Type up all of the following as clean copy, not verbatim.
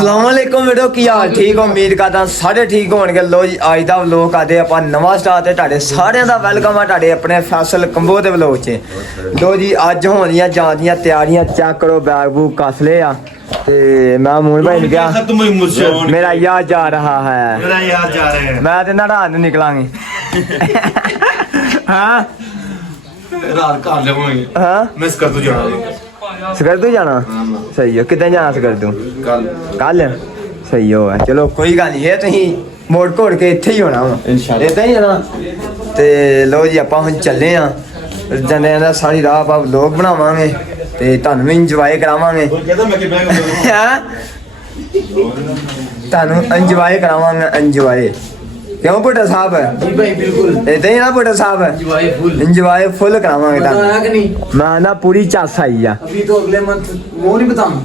अस्सलाम वालेकुम वीडियो की हाल ठीक उम्मीद करदा सारे ठीक होणगे। लो जी अज दा व्लॉग आदे आपां नवां स्टार्ट ते तुहाडे सारिਆਂ ਦਾ ਵੈਲਕਮ ਆ ਤੁਹਾਡੇ ਆਪਣੇ ਫੈਸਲ ਕੰਬੋ ਦੇ व्लॉग 'ਚ। लो जी ਅੱਜ ਹੋਣੀਆਂ ਜਾਂਦੀਆਂ ਤਿਆਰੀਆਂ ਚੈੱਕ ਕਰੋ बैग बूग कस ले आ ते मैं मून भाई ने कहा मेरा यार जा रहा है, मेरा यार जा रहे हैं। मैं ते ना रात ਨੂੰ ਨਿਕਲਾਂਗੇ। हाँ रात का लेवांगे। हाँ मिस कर तू जाना ਸਕਰਦੂ ਜਾਣਾ ਸਹੀ ਹੋ। ਕਿੱਦਾਂ ਜਾਣਾ ਸਕਰਦੂ? कल ਕੱਲ ਸਹੀ ਹੋ। ਚਲੋ ਕੋਈ ਗੱਲ ਨਹੀਂ, ਇਹ ਤੁਸੀਂ ਮੋੜ ਘੋੜ ਕੇ ਇੱਥੇ ਹੀ ਹੋਣਾ ਵਾ इंशाल्लाह। ਇੱਦਾਂ ਹੀ ਜਾਣਾ। ਤੇ ਲੋ ਜੀ ਆਪਾਂ ਹੁਣ ਚੱਲੇ ਆ ਜਾਂਦੇ ਆ ਸਾਰੀ ਰਾਹ ਆਪਾਂ ਵਲੌਗ ਬਣਾਵਾਂਗੇ ਤੇ ਤੁਹਾਨੂੰ ਵੀ ਇੰਜੋਏ ਕਰਾਵਾਂਗੇ। कहता मैं कि बैग ਹੈਂ? ਤੁਹਾਨੂੰ ਇੰਜੋਏ ਕਰਾਵਾਂਗੇ ਇੰਜੋਏ। ਕਿਉਂ ਬੁੱਢਾ ਸਾਹਿਬ? जी भाई बिल्कुल ਇੱਦਾਂ ਹੀ ਨਾ ਬੁੱਢਾ ਸਾਹਿਬ? इंजॉय फुल ਇੰਜੋਏ ਫੁੱਲ ਕਰਾਵਾਂਗੇ बताना ਤੁਹਾਨੂੰ। कि नहीं? ਮੈਂ ਨਾ ਪੂਰੀ ਚੱਸ ਆਈ ਆ। अभी तो अगले मंथ वो नहीं बताना,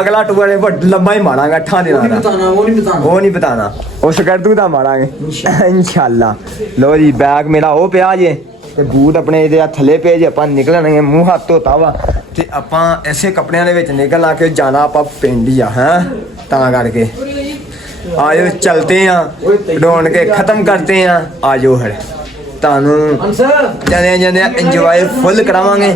ਅਗਲਾ ਟੂਰ ਲੰਬਾ ਹੀ ਮਾਰਾਂਗੇ 8 वो ਦਿਨਾਂ नहीं ਦਾ। बताना, वो नहीं बताना। ਉਹ ਨਹੀਂ ਬਤਾਨਾ, ਉਸ ਕਰਦੂ ਦਾ ਮਾਰਾਂਗੇ ਇਨਸ਼ਾਅੱਲਾ। ਲੋ ਜੀ ਬੈਗ ਮੇਰਾ ਉਹ ਪਿਆ ਜੇ ਤੇ ਬੂਟ ਆਪਣੇ ਇਹਦੇ ਥੱਲੇ ਪਏ ਜੇ। ਆਪਾਂ ਨਿਕਲਣਗੇ ਮੂੰਹ ਹੱਥ ਧੋਤਾ ਵਾ ਤੇ ਆਪਾਂ ਐਸੇ ਕੱਪੜਿਆਂ ਦੇ ਵਿੱਚ ਨਿਕਲ ਕੇ ਜਾਣਾ ਆਪਾਂ ਪਿੰਡ ਹੀ ਆ। ਹੈ ਤਾਂ ਕਰਕੇ ਆਜੋ ਚਲਤੇ ਆ ਢੋਣ ਕੇ ਖਤਮ ਕਰਤੇ ਆ। ਆਜੋ ਹਰ ਤੁਹਾਨੂੰ आंसर ਜਾਂਦੇ ਜਾਂਦੇ ਇੰਜੋਏ ਫੁੱਲ ਕਰਾਵਾਂਗੇ।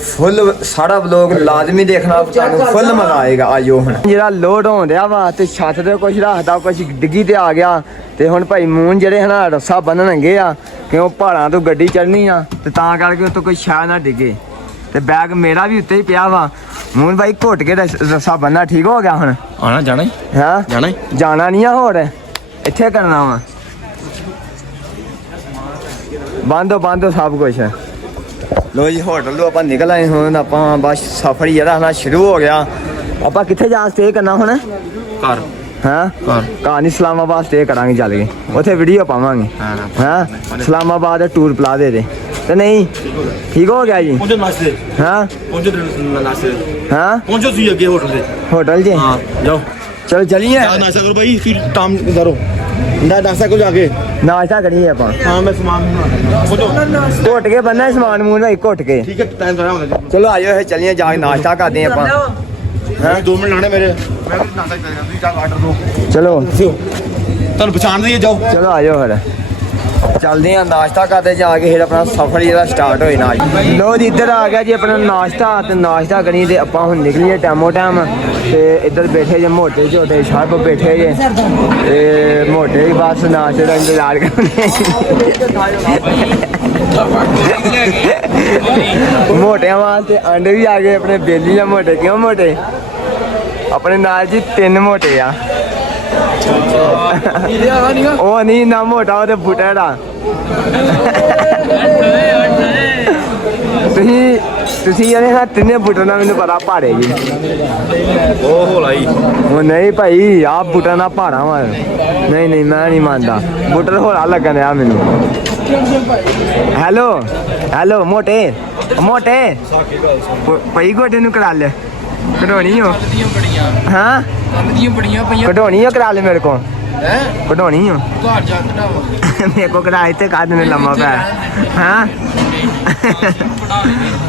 ਫੁੱਲ ਸਾਰਾ ਵਲੌਗ ਲਾਜ਼ਮੀ ਦੇਖਣਾ, ਤੁਹਾਨੂੰ ਫੁੱਲ ਮਜ਼ਾ ਆਏਗਾ। ਆਜੋ ਹੁਣ ਜਿਹੜਾ ਲੋਡ ਹੋਣ ਡਿਆ ਵਾ ਤੇ ਛੱਤ ਤੇ ਕੁਝ ਰੱਖਦਾ ਕੁਝ ਡਿੱਗੀ ਤੇ ਆ ਗਿਆ ਤੇ ਹੁਣ ਭਾਈ ਮੂਨ ਜਿਹੜੇ ਹਨਾ ਰੱਸਾ ਬੰਨਣਗੇ ਆ ਕਿਉਂ ਪਹਾੜਾਂ ਤੋਂ ਗੱਡੀ ਚੜਨੀ ਆ ਤੇ ਤਾਂ ਕਰਕੇ ਉੱਤੋਂ ਕੋਈ ਸ਼ਾਇਦ ਨਾ ਡਿੱਗੇ। ਤੇ ਬੈਗ ਮੇਰਾ ਵੀ ਉੱਤੇ ਹੀ ਪਿਆ ਵਾ। ਮੂਨ ਭਾਈ ਘੁੱਟ ਕੇ ਰੱਸਾ ਬੰਨਣਾ ਠੀਕ ਹੋ ਗਿਆ ਹੁਣ? आना जाना ही ਹਾਂ जाना ही ਜਾਣਾ ਨਹੀਂ ਆ ਹੋਰ ਇੱਥੇ ਕਰਨਾ ਵਾ। ਬੰਦੋ ਸਭ ਕੁਝ। ਲੋ ਜੀ ਹੋਟਲ ਤੋਂ ਆਪਾਂ ਨਿਕਲ ਆਏ ਹੁਣ। ਆਪਾਂ ਬਸ ਸਫ਼ਰ ਜਿਹੜਾ ਨਾ ਸ਼ੁਰੂ ਹੋ ਗਿਆ। ਆਪਾਂ ਕਿੱਥੇ ਜਾ ਸਟੇ ਕਰਨਾ ਹੁਣ? कार ਹਾਂ कार ਕਹਾਣੀ ਇਸਲਾਮਾਬਾਦ ਸਟੇ ਕਰਾਂਗੇ ਚੱਲ ਕੇ, ਉੱਥੇ ਵੀਡੀਓ ਪਾਵਾਂਗੇ। ਹਾਂ ਇਸਲਾਮਾਬਾਦ ਦੇ ਟੂਰ ਪਲਾਜ਼ੇ ਦੇ ਤੇ ਨਹੀਂ ਠੀਕ ਹੋ ਗਿਆ ਜੀ। पहुंचो नाश्ते ਹਾਂ पहुंचो नाश्ते ਹਾਂ पहुंचो सी अगे होटल से। होटल जी हां जाओ ਚਲੋ ਚਲੀਏ नाश्ता करो भाई, फिर काम करो नाश्ता को जाके। ਨਾਸ਼ਤਾ ਕਰੀਏ ਆਪਾਂ। हां मैं सामान पहुंचो ਘੁੱਟ ਕੇ ਬੰਨਾ ਸਮਾਨ ਮੂਨ ਭਾਈ ਘੁੱਟ ਕੇ। ठीक है टाइम करा होगा। ਚਲੋ ਆਜੋ ਇਹ ਚਲੀਏ ਜਾ ਕੇ ਨਾਸ਼ਤਾ ਕਰਦੇ ਆਪਾਂ। मैं 2 मिनट लाने मेरे, मैं भी नाश्ता करेगा। तुम क्या ऑर्डर दो ਚਲੋ तन पहचान दिए जाओ। ਚਲੋ ਆਜੋ ਫਿਰ ਚੱਲਦੇ ਆ ਨਾਸ਼ਤਾ ਕਰਦੇ ਜਾ ਕੇ ਫਿਰ ਆਪਣਾ ਸਫ਼ਰ ਜਿਹੜਾ ਸਟਾਰਟ ਹੋਏ ਨਾ। ਲੋ ਜੀ ਇੱਧਰ ਆ ਗਿਆ ਜੀ ਆਪਣਾ ਨਾਸ਼ਤਾ ਤੇ ਨਾਸ਼ਤਾ ਕਰੀ ਤੇ ਆਪਾਂ ਹੁਣ ਨਿਕਲੀਏ ਟਾਈਮੋ ਟਾਈਮ। ਤੇ ਇੱਧਰ ਬੈਠੇ ਜੇ ਮੋਟੇ ਝੋਟੇ ਸਾਹਿਬ ਬੈਠੇ ਜੇ ਤੇ ਮੋਟੇ ਹੀ ਬਸ ਨਾਸ਼ਤੇ ਦਾ ਇੰਤਜ਼ਾਰ ਕਰਦੇ। ਮੋਟਿਆਂ ਵਾਸਤੇ ਆਂਡੇ ਵੀ ਆ ਗਏ ਆਪਣੇ ਬੇਲੀ ਆ ਮੋਟੇ। ਕਿਉਂ ਮੋਟੇ? ਆਪਣੇ ਨਾਲ ਜੀ 3 ਮੋਟੇ ਆ। ਉਹ ਨਹੀਂ ਨਾ ਮੋਟਾ ਉਹ ਤੇ ਬੁੱਟਾ ਦਾ। ਤੁਸੀਂ ਇਹਨੇ ਹਾਂ ਤਿੰਨੇ ਬੁੱਟਾਂ ਦਾ ਮੈਨੂੰ ਪਤਾ ਭਾੜੇ ਜੀ। ओ होला ही ਉਹ ਨਹੀਂ ਭਾਈ ਆਪ ਬੁੱਟਾਂ ਦਾ ਭਾੜਾ ਵਾ। ਨਹੀਂ ਮੈਂ ਨਹੀਂ ਮੰਨਦਾ। ਬੁੱਟਾ ਹੋਲਾ ਲੱਗਣ ਆ ਮੈਨੂੰ। ਹੈਲੋ ਮੋਟੇ ਭਾਈ ਗੋਡੇ ਨੂੰ ਕਰਾ ਲੈ ਕਢਾਉਣੀ ਹੋ। ਹਾਂ ਕਢਾਉਣੀ ਹੋ ਕਰਾ ਲੈ ਮੇਰੇ ਕੋਲ। ਕਢਾਉਣੀ ਹੋ ਮੇਰੇ ਕੋ ਕਢਾਈ ਤੇ ਕਾਦ ਨੇ ਲੰਮਾ ਪੈ। ਹਾਂ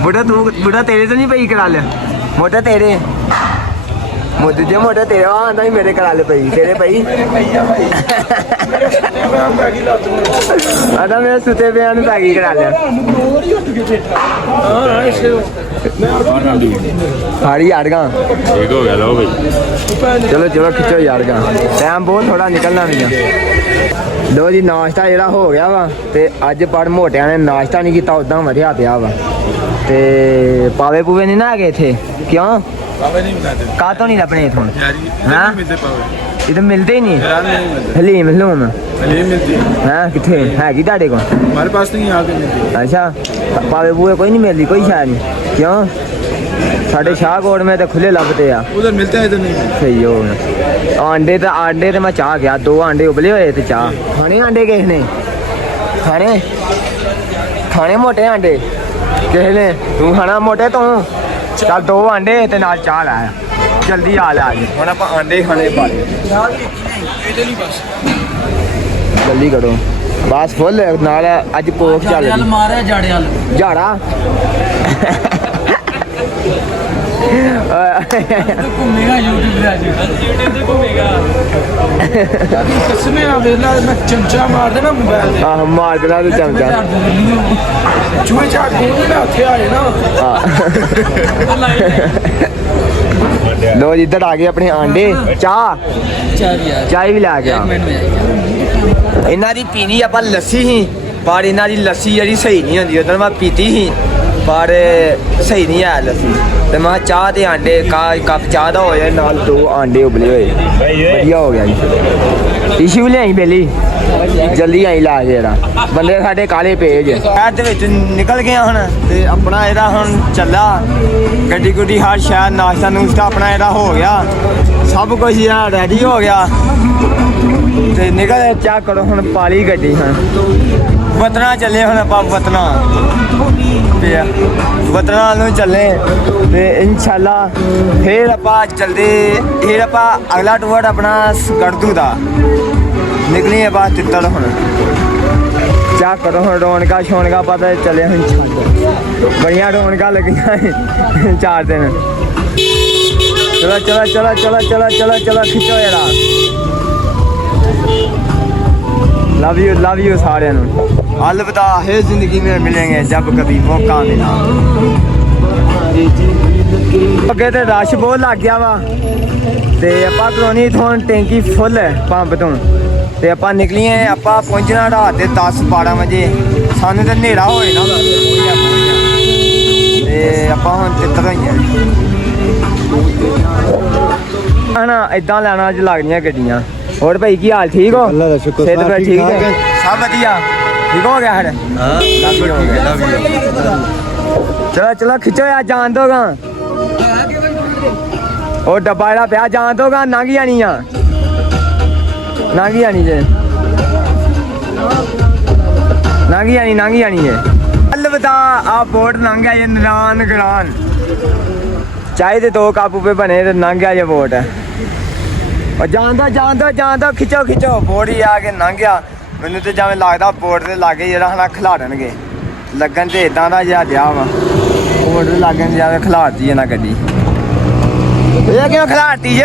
ਬੁੱਢਾ ਤੇਰੇ ਤੋਂ ਨਹੀਂ ਪਈ ਕਰਾ ਲੈ। ਮੋਟਾ ਤੇਰੇ ਦੂਜੇ ਮੋਟਾ ਤੇਰੇ ਆਂਦਾ ਹੀ ਮੇਰੇ ਕਰਾ ਲੈ ਪਈ ਤੇਰੇ ਪਈ। ਆਦਾ ਮੇਰੇ ਸੁਤੇ ਪਿਆ ਨੂੰ ਪੈ ਗਈ ਕਰਾ ਲੈ। ਸਾਰੀ ਯਾਰਗਾ ठीक हो गया लो भाई। ਚਲੋ ਖਿੱਚੋ ਯਾਰਗਾ। ਟਾਈਮ ਬਹੁਤ ਥੋੜਾ ਨਿਕਲਣਾ ਵੀ ਆ। ਲੋ ਜੀ ਨਾਸ਼ਤਾ ਜਿਹੜਾ ਹੋ ਗਿਆ ਵਾ ਤੇ ਅੱਜ ਪਰ ਮੋਟਿਆਂ ਨੇ ਨਾਸ਼ਤਾ ਨਹੀਂ ਕੀਤਾ, ਉਦਾਂ ਵਧਿਆ ਪਿਆ ਵਾ। ਤੇ ਪਾਵੇ ਪੂਵੇ ਨਹੀਂ ਨਾ ਹੈਗੇ ਇੱਥੇ। ਕਿਉਂ पावे नहीं मिलते ਕਾਤੋਂ ਨਹੀਂ ਲੱਭਣੇ ਇਥੋਂ? यार हाँ? मिलते पावे ਇਹ ਤਾਂ ਮਿਲਦੇ ਹੀ ਨਹੀਂ। यार नहीं मिलते ਹਲੀਮ नहीं मिलती ਹਾਂ ਕਿੱਥੇ ਹੈਗੀ ਤੁਹਾਡੇ ਕੋਲ? हमारे पास नहीं आके मिलती। ਅੱਛਾ ਪਾਵੇ ਪੂਵੇ ਕੋਈ ਨਹੀਂ ਮਿਲਦੀ ਕੋਈ ਸ਼ਾਇਦ ਨਹੀਂ। ਕਿਉਂ? ਸਾਡੇ ਸ਼ਾਹਕੋਟ में ਤੇ ਖੁੱਲੇ ਲੱਭਦੇ ਆ। उधर मिलते हैं इधर नहीं मिलते। ਸਹੀ ਹੋ ਗਿਆ। ਆਂਡੇ ਤੇ ਮੈਂ ਚਾਹ ਗਿਆ 2 ਆਂਡੇ ਉਬਲੇ ਹੋਏ ਤੇ ਚਾਹ ਖਾਣੇ। ਆਂਡੇ ਕਿਸ ਨੇ ਖਾਣੇ ਮੋਟੇ ਆਂਡੇ ਕਿਸ ਨੇ? ਤੂੰ ਖਾਣਾ ਮੋਟੇ ਤੂੰ? ਚੱਲ 2 ਆਂਡੇ ਤੇ ਨਾਲ ਚਾਹ ਲੈ ਜਲਦੀ ਆ ਲੈ ਜੀ। ਹੁਣ ਆਪਾਂ ਆਂਡੇ ਖਾਣੇ ਪਾ ਲਏ। ਜਲਦੀ ਕਰੋ ਬਸ ਫੁੱਲ ਨਾਲ ਅੱਜ ਕੋਕ ਚੱਲ जाड़े वाल मारे जाड़े वाल ਝਾੜਾ ਘੁੰਮੇਗਾ YouTube ਤੇ ਅੱਜ YouTube ਤੇ ਘੁੰਮੇਗਾ ਕਸਮੇ ਨਾ ਵੇਲਾ ਮੈਂ ਚਮਚਾ ਮਾਰ ਦੇਣਾ ਮੋਬਾਈਲ ਤੇ ਆਹ ਮਾਰ ਦੇਣਾ ਤੇ ਚਮਚਾ ਚੂਹੇ ਚਾਟ ਖੋਲ ਮੈਂ ਉੱਥੇ ਆ ਜਾਣਾ ਲੋ ਜੀ ਇੱਧਰ ਆ ਗਏ ਆਪਣੇ ਆਂਡੇ ਚਾਹ ਵੀ ਲੈ ਗਿਆ ਇਹਨਾਂ ਦੀ ਪੀਣੀ ਆਪਾਂ ਲੱਸੀ ਸੀ ਪਰ ਇਹਨਾਂ ਦੀ ਲੱਸੀ ਜਿਹੜੀ ਸਹੀ ਨਹੀਂ ਹੁੰਦੀ ਉਦੋਂ ਮੈਂ ਪੀਤੀ ਸੀ ਪਰ ਸਹੀ ਨਹੀਂ ਆ ਲੱਸੀ ਤੇ ਮੈਂ ਚਾਹ ਤੇ ਆਂਡੇ ਕੱਪ ਚਾਹ ਦਾ ਹੋ ਜਾਏ ਨਾਲ 2 ਆਂਡੇ ਉਬਲੇ ਹੋਏ ਵਧੀਆ ਹੋ ਗਿਆ ਜੀ ਟਿਸ਼ੂ ਲਿਆਈ ਬੇਲੀ ਜਲਦੀ ਆਈ ਲਾ ਜਿਹੜਾ ਬੰਦੇ ਸਾਡੇ ਕਾਲੇ ਪੇਜ ਸ਼ਹਿਰ ਦੇ ਵਿੱਚ ਨਿਕਲ ਗਏ ਹੁਣ ਤੇ ਆਪਣਾ ਇਹਦਾ ਹੁਣ ਚੱਲਾ ਗੱਡੀ ਗੁੱਡੀ ਹਰ ਸ਼ਹਿਰ ਨਾਸ਼ਤਾ ਨੂਸ਼ਤਾ ਆਪਣਾ ਇਹਦਾ ਹੋ ਗਿਆ ਸਭ ਕੁਝ ਯਾਰ ਰੈਡੀ ਹੋ ਗਿਆ ਤੇ ਨਿਕਲ ਚੈੱਕ ਕਰੋ ਹੁਣ ਪਾਲੀ ਗੱਡੀ ਹਾਂ ਵਤਨਾ ਚੱਲੇ ਹੁਣ ਆਪਾਂ ਵਤਨਾ ਨੂੰ ਚੱਲੇ ਤੇ ਇਨਸ਼ਾਅੱਲਾ ਫੇਰ ਆਪਾਂ ਅਗਲਾ ਟੂਰ ਆਪਣਾ ਗੜਦੂ ਦਾ ਨਿਕਲੀ ਆਪਾਂ ਤਿੱਤੜ ਹੁਣ ਚੈੱਕ ਕਰੋ ਹੁਣ ਰੌਣਕਾਂ ਸ਼ੌਣਕਾਂ ਪਤਾ ਚੱਲੇ ਹੁਣ ਛੱਡ ਬੜੀਆਂ ਰੌਣਕਾਂ ਲੱਗੀਆਂ 4 ਦਿਨ ਚਲੋ ਖਿੱਚੋ ਯਾਰਾ लव यू सारे अलविदा है जिंदगी में मिलेंगे जब कभी मौका मिला ਅੱਗੇ ਤੇ ਰਸ਼ ਬਹੁਤ ਲੱਗ ਗਿਆ ਵਾ ਤੇ ਆਪਾਂ ਕਲੋਨੀ ਤੋਂ ਟੈਂਕੀ ਫੁੱਲ ਪੰਪ ਤੋਂ ਤੇ ਆਪਾਂ ਨਿਕਲੀਏ ਆਪਾਂ ਪਹੁੰਚਣਾ ਰਾਤ ਦੇ 10-12 ਵਜੇ ਸਾਨੂੰ ਤੇ ਹਨੇਰਾ ਹੋਏ ਨਾ ਤੇ ਆਪਾਂ ਹੁਣ ਤਿੱਤਰ ਹੋਈਆਂ ਹਨਾ ਇਦਾਂ ਲੈਣਾ ਅੱਜ ਲੱਗਦੀਆਂ ਗੱਡੀਆਂ ਹੋਰ ਭਾਈ ਕੀ ਹਾਲ ਠੀਕ ਹੋ ਅੱਲਾ ਦਾ ਸ਼ੁਕਰ ਸਿਹਤ ਤੇ ਠੀਕ ਹੈ ਸਭ ਵਧੀਆ ਠੀਕ ਹੋ ਗਿਆ ਹਰ ਹਾਂ ਚਲੋ ਖਿੱਚੋ ਯਾਰ ਜਾਣ ਦੋਗਾ ਉਹ ਡੱਬਾ ਜਿਹੜਾ ਪਿਆ ਜਾਣ ਦੋਗਾ ਲੰਘ ਜਾਣੀ ਜੇ ਲੰਘ ਜਾਣੀ ਜੇ ਅਲਵਿਦਾ ਆ ਬੋਰਡ ਲੰਘ ਗਿਆ ਜੇ ਨਰਾਨ ਗਰਾਨ ਚਾਹੇ ਤੇ 2 ਕੱਪ ਪੇ ਬਣੇ ਤੇ ਲੰਘ ਗਿਆ ਜੇ ਬੋਰਡ और जान खिचो बोर्ड ही आ के लंघ गया मैनू तो जिवें लगता बोर्ड के लागे जरा है खिलाड़नगे लगन तो इदा का जिहा दिया वा बोर्ड के लागे जिवें खिलारती है ना गड्डी ये क्यों खिलारती जे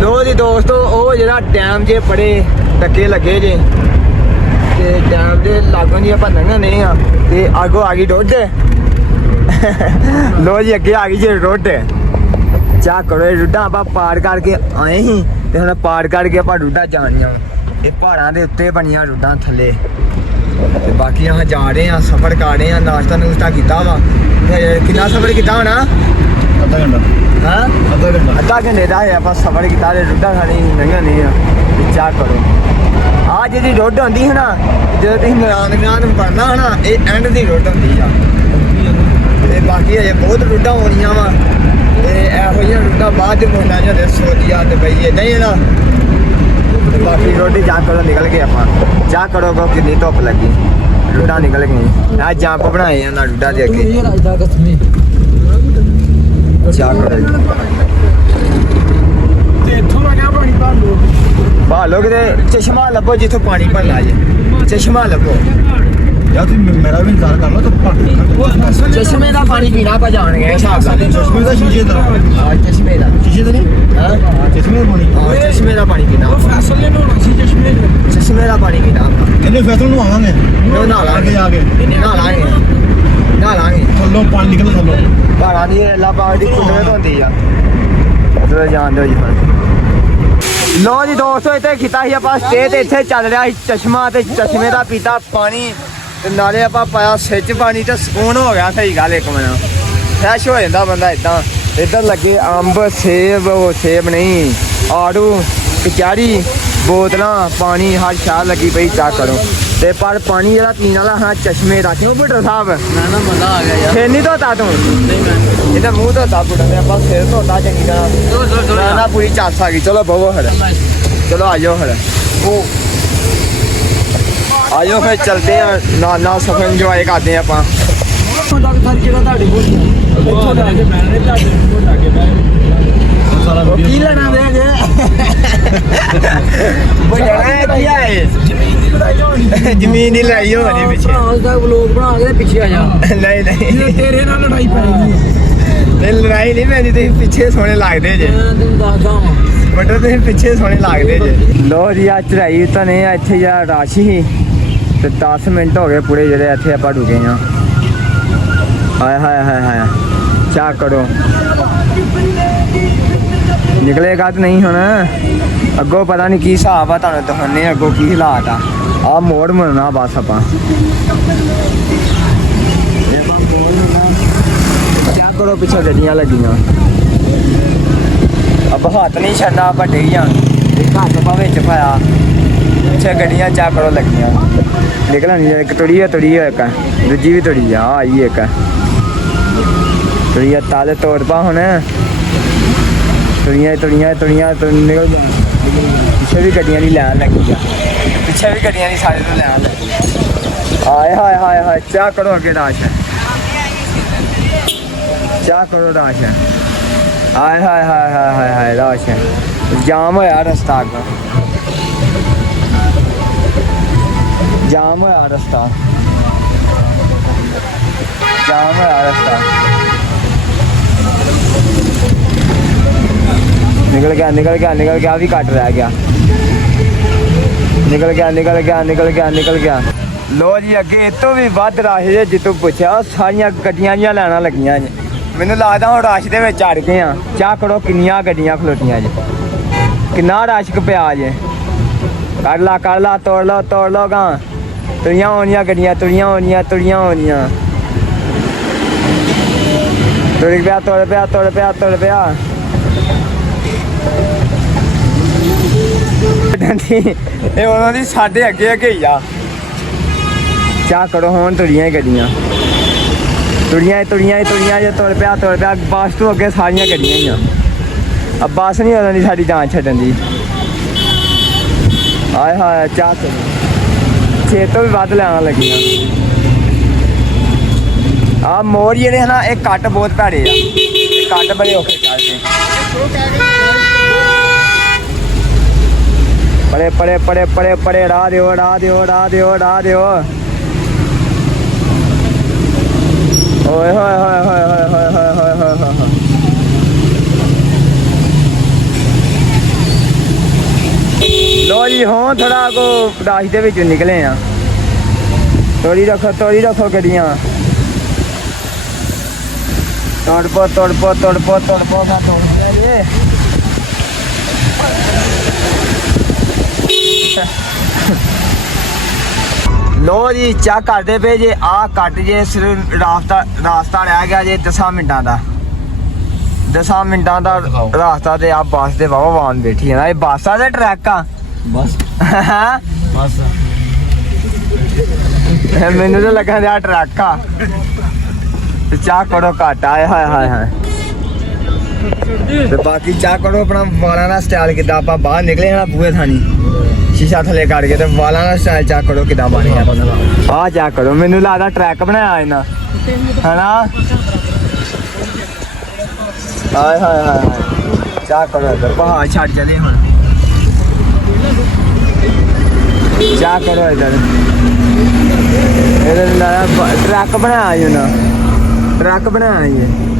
लो जी दोस्तों वो जरा डैम जे बड़े टक्के लगे जे ते डैम के लागों जी आप लंघने ते आगों आ गई रोड लो जी अगे आ गई जी रोड ਚਾਹ ਕਰੋ ਇਹ ਰੁੱਡਾਂ ਆਪਾਂ ਪਾਰ ਕਰਕੇ ਆਏ ਸੀ ਤੇ ਹੁਣ ਪਾਰ ਕਰਕੇ ਆਪਾਂ ਰੁੱਡਾਂ ਜਾਣੀਆਂ ਇਹ ਪਹਾੜਾਂ ਦੇ ਉੱਤੇ ਬਣੀਆਂ ਰੁੱਡਾਂ ਥੱਲੇ ਤੇ ਬਾਕੀ ਆਪਾਂ ਜਾ ਰਹੇ ਆ ਸਫ਼ਰ ਕਰ ਰਹੇ ਆ ਨਾਸ਼ਤਾ ਨੂਸ਼ਤਾ ਕੀਤਾ ਵਾ ਕਿੰਨਾ ਸਫ਼ਰ ਕੀਤਾ ਹੋਣਾ ਅੱਧਾ ਘੰਟਾ ਹਾਂ ਅੱਧਾ ਘੰਟੇ ਦਾ ਹੈ ਆਪਾਂ ਸਫ਼ਰ ਕੀਤਾ ਤੇ ਰੁੱਡਾਂ ਖਾਣੀ ਨਹੀਂ ਆ ਚਾਹ ਕਰੋ ਆ ਜਿਹੜੀ ਰੋਡ ਹੁੰਦੀ ਹੈ ਨਾ ਜਦੋਂ ਤੁਸੀਂ ਨਿਆਣ ਬਣਨਾ ਹੈ ਨਾ ਇਹ ਐਂਡ ਦੀ ਰੋਡ ਹੁੰਦੀ ਆ ਤੇ ਬਾਕੀ ਅਜੇ ਬਹੁਤ ਰੁੱਡਾਂ ਹੋਣੀਆਂ ਵਾ ਤੇ ਇਹੋ ਜਿਹੀਆਂ ਰੁੱਡਾਂ ਬਾਅਦ ਦੇ ਮੁੰਡਾ ਜਾਂਦੇ ਸੋਦੀਆ ਤੇ ਬਈ ਇਦਾਂ ਹੀ ਨਾ ਬਾਕੀ ਰੋਟੀ ਜਾ ਕਰੋ ਨਿਕਲ ਗਏ ਆਪਾਂ ਜਾ ਕਰੋ ਕੋ ਕਿੰਨੀ ਧੁੱਪ ਲੱਗੀ ਰੁੱਡਾਂ ਨਿਕਲ ਗਈ ਆ ਜੰਪ ਬਣਾਏ ਆ ਨਾ ਰੁੱਡਾਂ ਦੇ ਅੱਗੇ ਜਾ ਕਰੋ ਤੇ ਇੱਥੋਂ ਲਗਾ ਪਾਣੀ ਭਰ ਲੋ ਕਿਤੇ ਚਸ਼ਮਾ ਲੱਭੋ ਜਿੱਥੋਂ ਪਾਣੀ ਭਰਨਾ ਜੇ ਚਸ਼ਮਾ ਲੱਭੋ यार तुम मेरा भी इंतजार कर लो तो चश्मे का पानी पीना पा जाएंगे हिसाब से चश्मे का शीशे का चश्मे का शीशे का नहीं हाँ चश्मे का पानी चश्मे का पानी पीना ਫੈਸਲ ਨੇ ਨਹਾਉਣਾ ਸੀ ਚਸ਼ਮੇ चश्मे का पानी पीना इन्हें फैसल नु आवांगे नहा आगे लांगे नहा लांगे थल्लो पानी निकल थल्लो पहाड़ां दी अल्लाह पाक दी कुदरत होंदी आ चलो जान दो जी लो जी दोस्तों इत्थे कीता ਸੀ ਆਪਾਂ ਸਟੇ ਤੇ ਇੱਥੇ ਚੱਲ ਰਿਹਾ ਸੀ ਚਸ਼ਮਾ ਤੇ ਚਸ਼ਮੇ ਦਾ ਪੀਤਾ ਪਾਣੀ ਤੇ ਨਾਲੇ ਆਪਾਂ ਪਾਇਆ ਸਿੱਚ ਪਾਣੀ ਤੇ ਸਕੂਨ ਹੋ ਗਿਆ ਸਹੀ ਗੱਲ ਇੱਕ ਮਿੰਟ ਫਰੈਸ਼ ਹੋ ਜਾਂਦਾ ਬੰਦਾ ਇਦਾਂ ਇੱਧਰ ਲੱਗੇ ਅੰਬ ਸੇਬ ਉਹ ਸੇਬ ਨਹੀਂ ਆੜੂ ਕਚਾਰੀ ਬੋਤਲਾਂ ਪਾਣੀ ਹਰ ਸ਼ਾਹ ਲੱਗੀ ਪਈ ਚਾਹ ਕਰੋ ਤੇ ਪਰ ਪਾਣੀ ਜਿਹੜਾ ਪੀਣ ਵਾਲਾ ਹਾਂ ਚਸ਼ਮੇ ਦਾ ਕਿਉਂ ਬੁੱਢਾ ਸਾਹਿਬ ਨਾ ਮਜ਼ਾ ਆ ਗਿਆ ਯਾਰ ਫੇਰ ਨਹੀਂ ਧੋਤਾ ਤੂੰ ਨਹੀਂ ਮੈਂ ਇਹਦਾ ਮੂੰਹ ਧੋਤਾ ਬੁੱਢਾ ਤੇ ਆਪਾਂ ਸਿਰ ਧੋਤਾ ਚੰਗੀ ਤਰ੍ਹਾਂ ਨਾ ਪੂਰੀ ਚਾਸ ਆ ਗਈ ਚਲੋ ਬਵੋ ਹਰ ਚਲੋ ਆ ਜਾਓ ਹਰ ਉਹ ਆਜੋ ਫਿਰ ਚਲਦੇ ਆ ਨਾ ਸਫਰ ਇੰਜੋਏ ਕਰਦੇ ਆ ਆਪਾਂ ਡਾਕਟਰ ਜਿਹੜਾ ਤੁਹਾਡੇ ਕੋਲ ਇੱਥੋਂ ਲੈ ਕੇ ਬੈਠ ਰਹੇ ਤੁਹਾਡੇ ਕੋਲ ਆ ਕੇ ਬੈਠ सारा ਕੀ ਲੈਣਾ ਦੇ ਜੇ ਬਜਾਣਾ ਕੀ ਆਏ ਜ਼ਮੀਨ ਦੀ ਲੜਾਈ ਹੋਣੀ ਪਿੱਛੇ ਦਾ ਵਲੋਗ ਬਣਾ ਕੇ ਪਿੱਛੇ ਆ ਜਾ ਨਹੀਂ ਤੇਰੇ ਨਾਲ ਲੜਾਈ ਪੈ ਗਈ ਇਹ ਲੜਾਈ ਨਹੀਂ ਪੈਂਦੀ ਤੁਸੀਂ ਪਿੱਛੇ ਸੋਹਣੇ ਲੱਗਦੇ ਜੇ ਮੈਂ ਤੈਨੂੰ ਦੱਸਦਾ ਵਾਂ ਬਟਰ ਤੁਸੀਂ ਪਿੱਛੇ ਸੋਹਣੇ ਲੱਗਦੇ ਜੇ ਲੋ ਜੀ ਆ ਚੜਾਈ ਤਾਂ ਨਹੀਂ ਇੱਥੇ ਯਾਰ ਰਸ਼ ਹੀ ਤੇ 10 ਮਿੰਟ ਹੋ ਗਏ ਪੂਰੇ ਜਿਹੜੇ ਇੱਥੇ ਆਪਾਂ ਰੁਕੇ ਆ ਹਾਏ ਹਾਏ ਹਾਏ ਹਾਏ ਚਾਹ ਕਰੋ ਨਿਕਲੇਗਾ ਤਾਂ ਨਹੀਂ ਹੁਣ ਅੱਗੋਂ ਪਤਾ ਨਹੀਂ ਕੀ ਹਿਸਾਬ ਆ ਤੁਹਾਨੂੰ ਦਿਖਾਉਂਦੇ ਅੱਗੋਂ ਕੀ ਹਾਲਾਤ ਆ ਮੋੜ ਮੁੜਨਾ ਬਸ ਆਪਾਂ ਚਾਹ ਕਰੋ ਪਿੱਛੇ ਗੱਡੀਆਂ ਲੱਗੀਆਂ ਅਬ ਹੱਥ ਨਹੀਂ ਛੱਡਣਾ ਆਪਾਂ ਡਿੱਗ ਜਾਂ ਇੱਕ ਹੱਥ ਪਾ ਵਿੱਚ ਪਾਇਆ ਪਿੱਛੇ ਗੱਡੀਆਂ ਚਾਹ ਕਰੋ ਲੱਗੀਆਂ ਨਿਕਲਣੀ ਇੱਕ ਤੁੜੀ ਹੈ ਇੱਕ ਦੂਜੀ ਵੀ ਤੁੜੀ ਆ ਆਈ ਇੱਕ ਤੁੜੀਆਂ ਤਾਲੇ ਤੋੜ ਪਾ ਹੁਣ ਤੁੜੀਆਂ ਨਿਕਲ ਜਾ ਪਿੱਛੇ ਵੀ ਗੱਡੀਆਂ ਨਹੀਂ ਲੈਣ ਲੱਗੀ ਪਿੱਛੇ ਵੀ ਗੱਡੀਆਂ ਨਹੀਂ ਸਾਰੇ ਤੋਂ ਲੈਣ ਲੱਗੀ ਆਏ ਹਾਏ ਹਾਏ ਹਾਏ ਚਾਹ ਕਰੋ ਅੱਗੇ ਰਾਸ਼ ਚਾਹ ਕਰੋ ਰਾਸ਼ ਆਏ ਹਾਏ ਹਾਏ ਹਾਏ ਹਾਏ ਹਾਏ ਰਾਸ਼ ਜਾਮ ਹੋਇਆ ਰਸਤਾ ਅੱਗੇ ਜਾਮ ਹੋਇਆ ਰਸਤਾ ਨਿਕਲ ਗਿਆ ਵੀ ਘੱਟ ਰਹਿ ਗਿਆ ਨਿਕਲ ਗਿਆ ਲੋ ਜੀ ਅੱਗੇ ਇਹ ਤੋਂ ਵੀ ਵੱਧ ਰਸ਼ ਜੇ ਜਿੱਤੋਂ ਪੁੱਛਿਆ ਸਾਰੀਆਂ ਗੱਡੀਆਂ ਜੀਆਂ ਲੈਣਾ ਲੱਗੀਆਂ ਜੀ ਮੈਨੂੰ ਲੱਗਦਾ ਹੁਣ ਰਸ਼ ਦੇ ਵਿੱਚ ਅੜ ਗਏ ਆ ਚਾਹ ਕਰੋ ਕਿੰਨੀਆਂ ਗੱਡੀਆਂ ਖਲੋਤੀਆਂ ਜੀ ਕਿੰਨਾ ਰਸ਼ ਪਿਆ ਜੇ ਕਰ ਲਾ ਤੋੜ ਲਓ ਗਾਂ ਤੁਰੀਆਂ ਹੋਣੀਆਂ ਗੱਡੀਆਂ ਤੁਰ ਪਿਆ ਇਹ ਉਹਨਾਂ ਦੀ ਸਾਡੇ ਅੱਗੇ ਹੀ ਆ ਚਾਹ ਕਰੋ ਹੁਣ ਤੁਰੀਆਂ ਹੀ ਗੱਡੀਆਂ ਜੇ ਤੁਰ ਪਿਆ ਬੱਸ ਤੋਂ ਅੱਗੇ ਸਾਰੀਆਂ ਗੱਡੀਆਂ ਹੀ ਆ ਬੱਸ ਨਹੀਂ ਉਹਨਾਂ ਦੀ ਸਾਡੀ ਜਾਨ ਛੱਡਣ ਦੀ ਆਏ ਹਾਏ ਚਾਹ ਛੇ ਤੋਂ ਵੀ ਵੱਧ ਲੈਣਾ ਲੱਗੀਆਂ ਆ ਮੋਰ ਜਿਹੜੇ ਹੈ ਨਾ ਇਹ ਕੱਟ ਬਹੁਤ ਭੈੜੇ ਆ ਇਹ ਕੱਟ ਬੜੇ ਔਖੇ ਚੱਲਦੇ ਪਰੇ ਰਾਹ ਦਿਓ ਓਏ ਹੋਏ ਲੋ ਜੀ ਹੁਣ ਥੋੜਾ ਕੋ ਰਾਸ਼ ਦੇ ਵਿੱਚੋਂ ਨਿਕਲੇ ਆ ਤੋੜੀ ਰੱਖੋ ਗੱਡੀਆਂ ਤੋੜ ਪੋ ਲੋ ਜੀ ਚੈੱਕ ਕਰਦੇ ਪਏ ਜੇ ਆ ਕੱਟ ਜੇ ਸਿਰਫ ਰਾਸਤਾ ਰਹਿ ਗਿਆ ਜੇ 10 ਮਿੰਟਾਂ ਦਾ 10 ਮਿੰਟਾਂ ਦਾ ਰਾਸਤਾ ਤੇ ਆ ਬੱਸ ਦੇ ਵਾਵਾ ਵਾਹਨ ਬੈਠੀ ਹੈ ਨਾ ਇਹ ਬੱਸ ਆ ਤੇ ਟਰੱਕ ਆ ਬਸ ਮੈਨੂੰ ਤਾਂ ਲੱਗਾ ਆ ਟਰੱਕ ਆ ਤੇ ਚਾਹ ਕਰੋ ਘੱਟ ਆਏ ਹਾਏ ਤੇ ਬਾਕੀ ਚਾਹ ਕਰੋ ਆਪਣਾ ਵਾਲਾਂ ਦਾ ਸਟਾਈਲ ਕਿੱਦਾਂ ਆਪਾਂ ਬਾਹਰ ਨਿਕਲੇ ਹਾਂ ਬੂਹੇ ਥਾਣੀ ਸ਼ੀਸ਼ਾ ਥੱਲੇ ਕੱਢ ਕੇ ਤੇ ਵਾਲਾਂ ਦਾ ਸਟਾਈਲ ਚਾਹ ਕਰੋ ਕਿੱਦਾਂ ਬਣਿਆ ਆ ਚਾਹ ਕਰੋ ਮੈਨੂੰ ਲੱਗਦਾ ਟਰੱਕ ਬਣਾਇਆ ਇਹਨਾਂ ਹਨਾ ਹਾਏ ਚਾਹ ਕਰੋ ਇੱਧਰ ਪਹਾੜ ਛੱਡ ਚਲੇ ਹੁਣ ਚਾਹ ਕਰੋ ਇੱਧਰ ਇਹਦੇ ਨਾਲ ਟਰੱਕ ਬਣਾਇਆ ਜੀ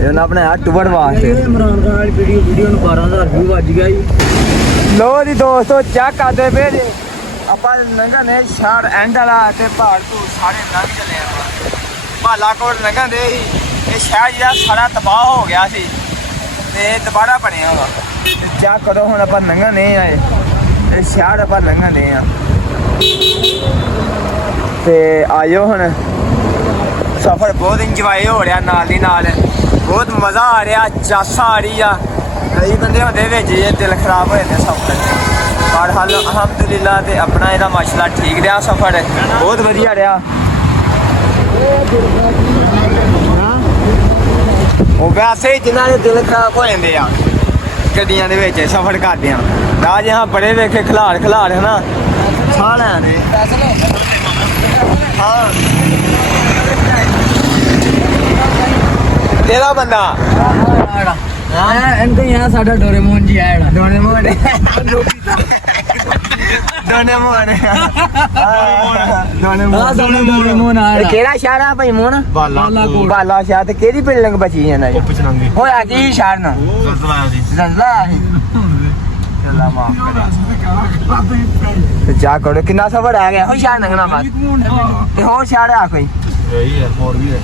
ਇਹਨਾਂ ਬਣਾਇਆ ਟੂਰ ਵਾਸਤੇ ਇਮਰਾਨ ਖਾਨ ਵਾਲੀ ਵੀਡੀਓ ਨੂੰ 12,000 ਵਿਊ ਵੱਜ ਗਿਆ ਜੀ ਲੋ ਜੀ ਦੋਸਤੋ ਚੈੱਕ ਕਰਦੇ ਪਏ ਜੇ ਆਪਾਂ ਲੰਘਣ ਨੇ ਸ਼ਹਿਰ ਐਂਡ ਵਾਲਾ ਤੇ ਪਹਾੜ ਤੋਂ ਸਾਰੇ ਲੰਘ ਚੱਲੇ ਆਪਾਂ ਬਾਲਾਕੋਟ ਲੰਘਣ ਦੇ ਸੀ ਇਹ ਸ਼ਹਿਰ ਜਿਹੜਾ ਸਾਰਾ ਤਬਾਹ ਹੋ ਗਿਆ ਸੀ ਤੇ ਦੁਬਾਰਾ ਬਣਿਆ ਵਾ ਤੇ ਚੈੱਕ ਕਰੋ ਹੁਣ ਆਪਾਂ ਲੰਘਣ ਨਹੀਂ ਆਏ ਇਹ ਸ਼ਹਿਰ ਆਪਾਂ ਲੰਘਣ ਦੇ ਆ ਤੇ ਆਇਓ ਹੁਣ ਸਫ਼ਰ ਬਹੁਤ ਇੰਜੋਏ ਹੋ ਰਿਹਾ ਨਾਲ ਦੀ ਨਾਲ ਬਹੁਤ ਮਜ਼ਾ ਆ ਰਿਹਾ ਚਾਸਾ ਆ ਰਹੀ ਆ ਕਈ ਬੰਦੇ ਹੁੰਦੇ ਵਿੱਚ ਜੇ ਦਿਲ ਖਰਾਬ ਹੋ ਜਾਂਦੇ ਸਫ਼ਰ ਪਰ ਹਾਲ ਅਲਹਮਦੁਲਿਲਾ ਤੇ ਆਪਣਾ ਇਹਦਾ ਮਾਸ਼ਾਅੱਲਾ ਠੀਕ ਰਿਹਾ ਸਫ਼ਰ ਬਹੁਤ ਵਧੀਆ ਰਿਹਾ ਉਹ ਵੈਸੇ ਜਿਨ੍ਹਾਂ ਦੇ ਦਿਲ ਖਰਾਬ ਹੋ ਜਾਂਦੇ ਆ ਗੱਡੀਆਂ ਦੇ ਵਿੱਚ ਸਫ਼ਰ ਕਰਦੇ ਆ ਰਾਜ ਹਾਂ ਬੜੇ ਵੇਖੇ ਖਿਲਾੜ ਹਨਾ ਸਾਹ ਲੈਣੇ ਹਾਂ ਤੇਰਾ ਬੰਦਾ इनको यहाँ साडा डोरेमोन जी आया ਡੋਰੇਮੋਨ ਡੋਰੇਮੋਨ डोरेमोन आया ਕਿਹੜਾ ਸ਼ਹਿਰ ਆ ਭਾਈ ਮੋਹਨ ਬਾਲਾ ਬਾਲਾ ਸ਼ਹਿਰ ਤੇ ਕਿਹੜੀ ਬਿਲਡਿੰਗ ਬਚੀ ਹੈ ਨਾ ਜੀ ਪਿਛਲੰਗੀ ਹੋਇਆ ਕੀ ਸ਼ਹਿਰ ਨਾ ਜ਼ਲਜ਼ਲਾ ਆਇਆ ਸੀ ਜ਼ਲਜ਼ਲਾ ਚੱਲਾ ਮਾਫ ਤੇ ਜਾ ਕਰੋ ਕਿੰਨਾ ਸਫਰ ਆ ਗਿਆ ਹੋ ਸ਼ਹਿਰ ਲੰਘਣਾ ਬਸ ਤੇ ਹੋਰ ਸ਼ਹਿਰ ਆ ਕੋਈ ਇਹੀ ਹੈ ਹੋਰ ਵੀ ਹੈ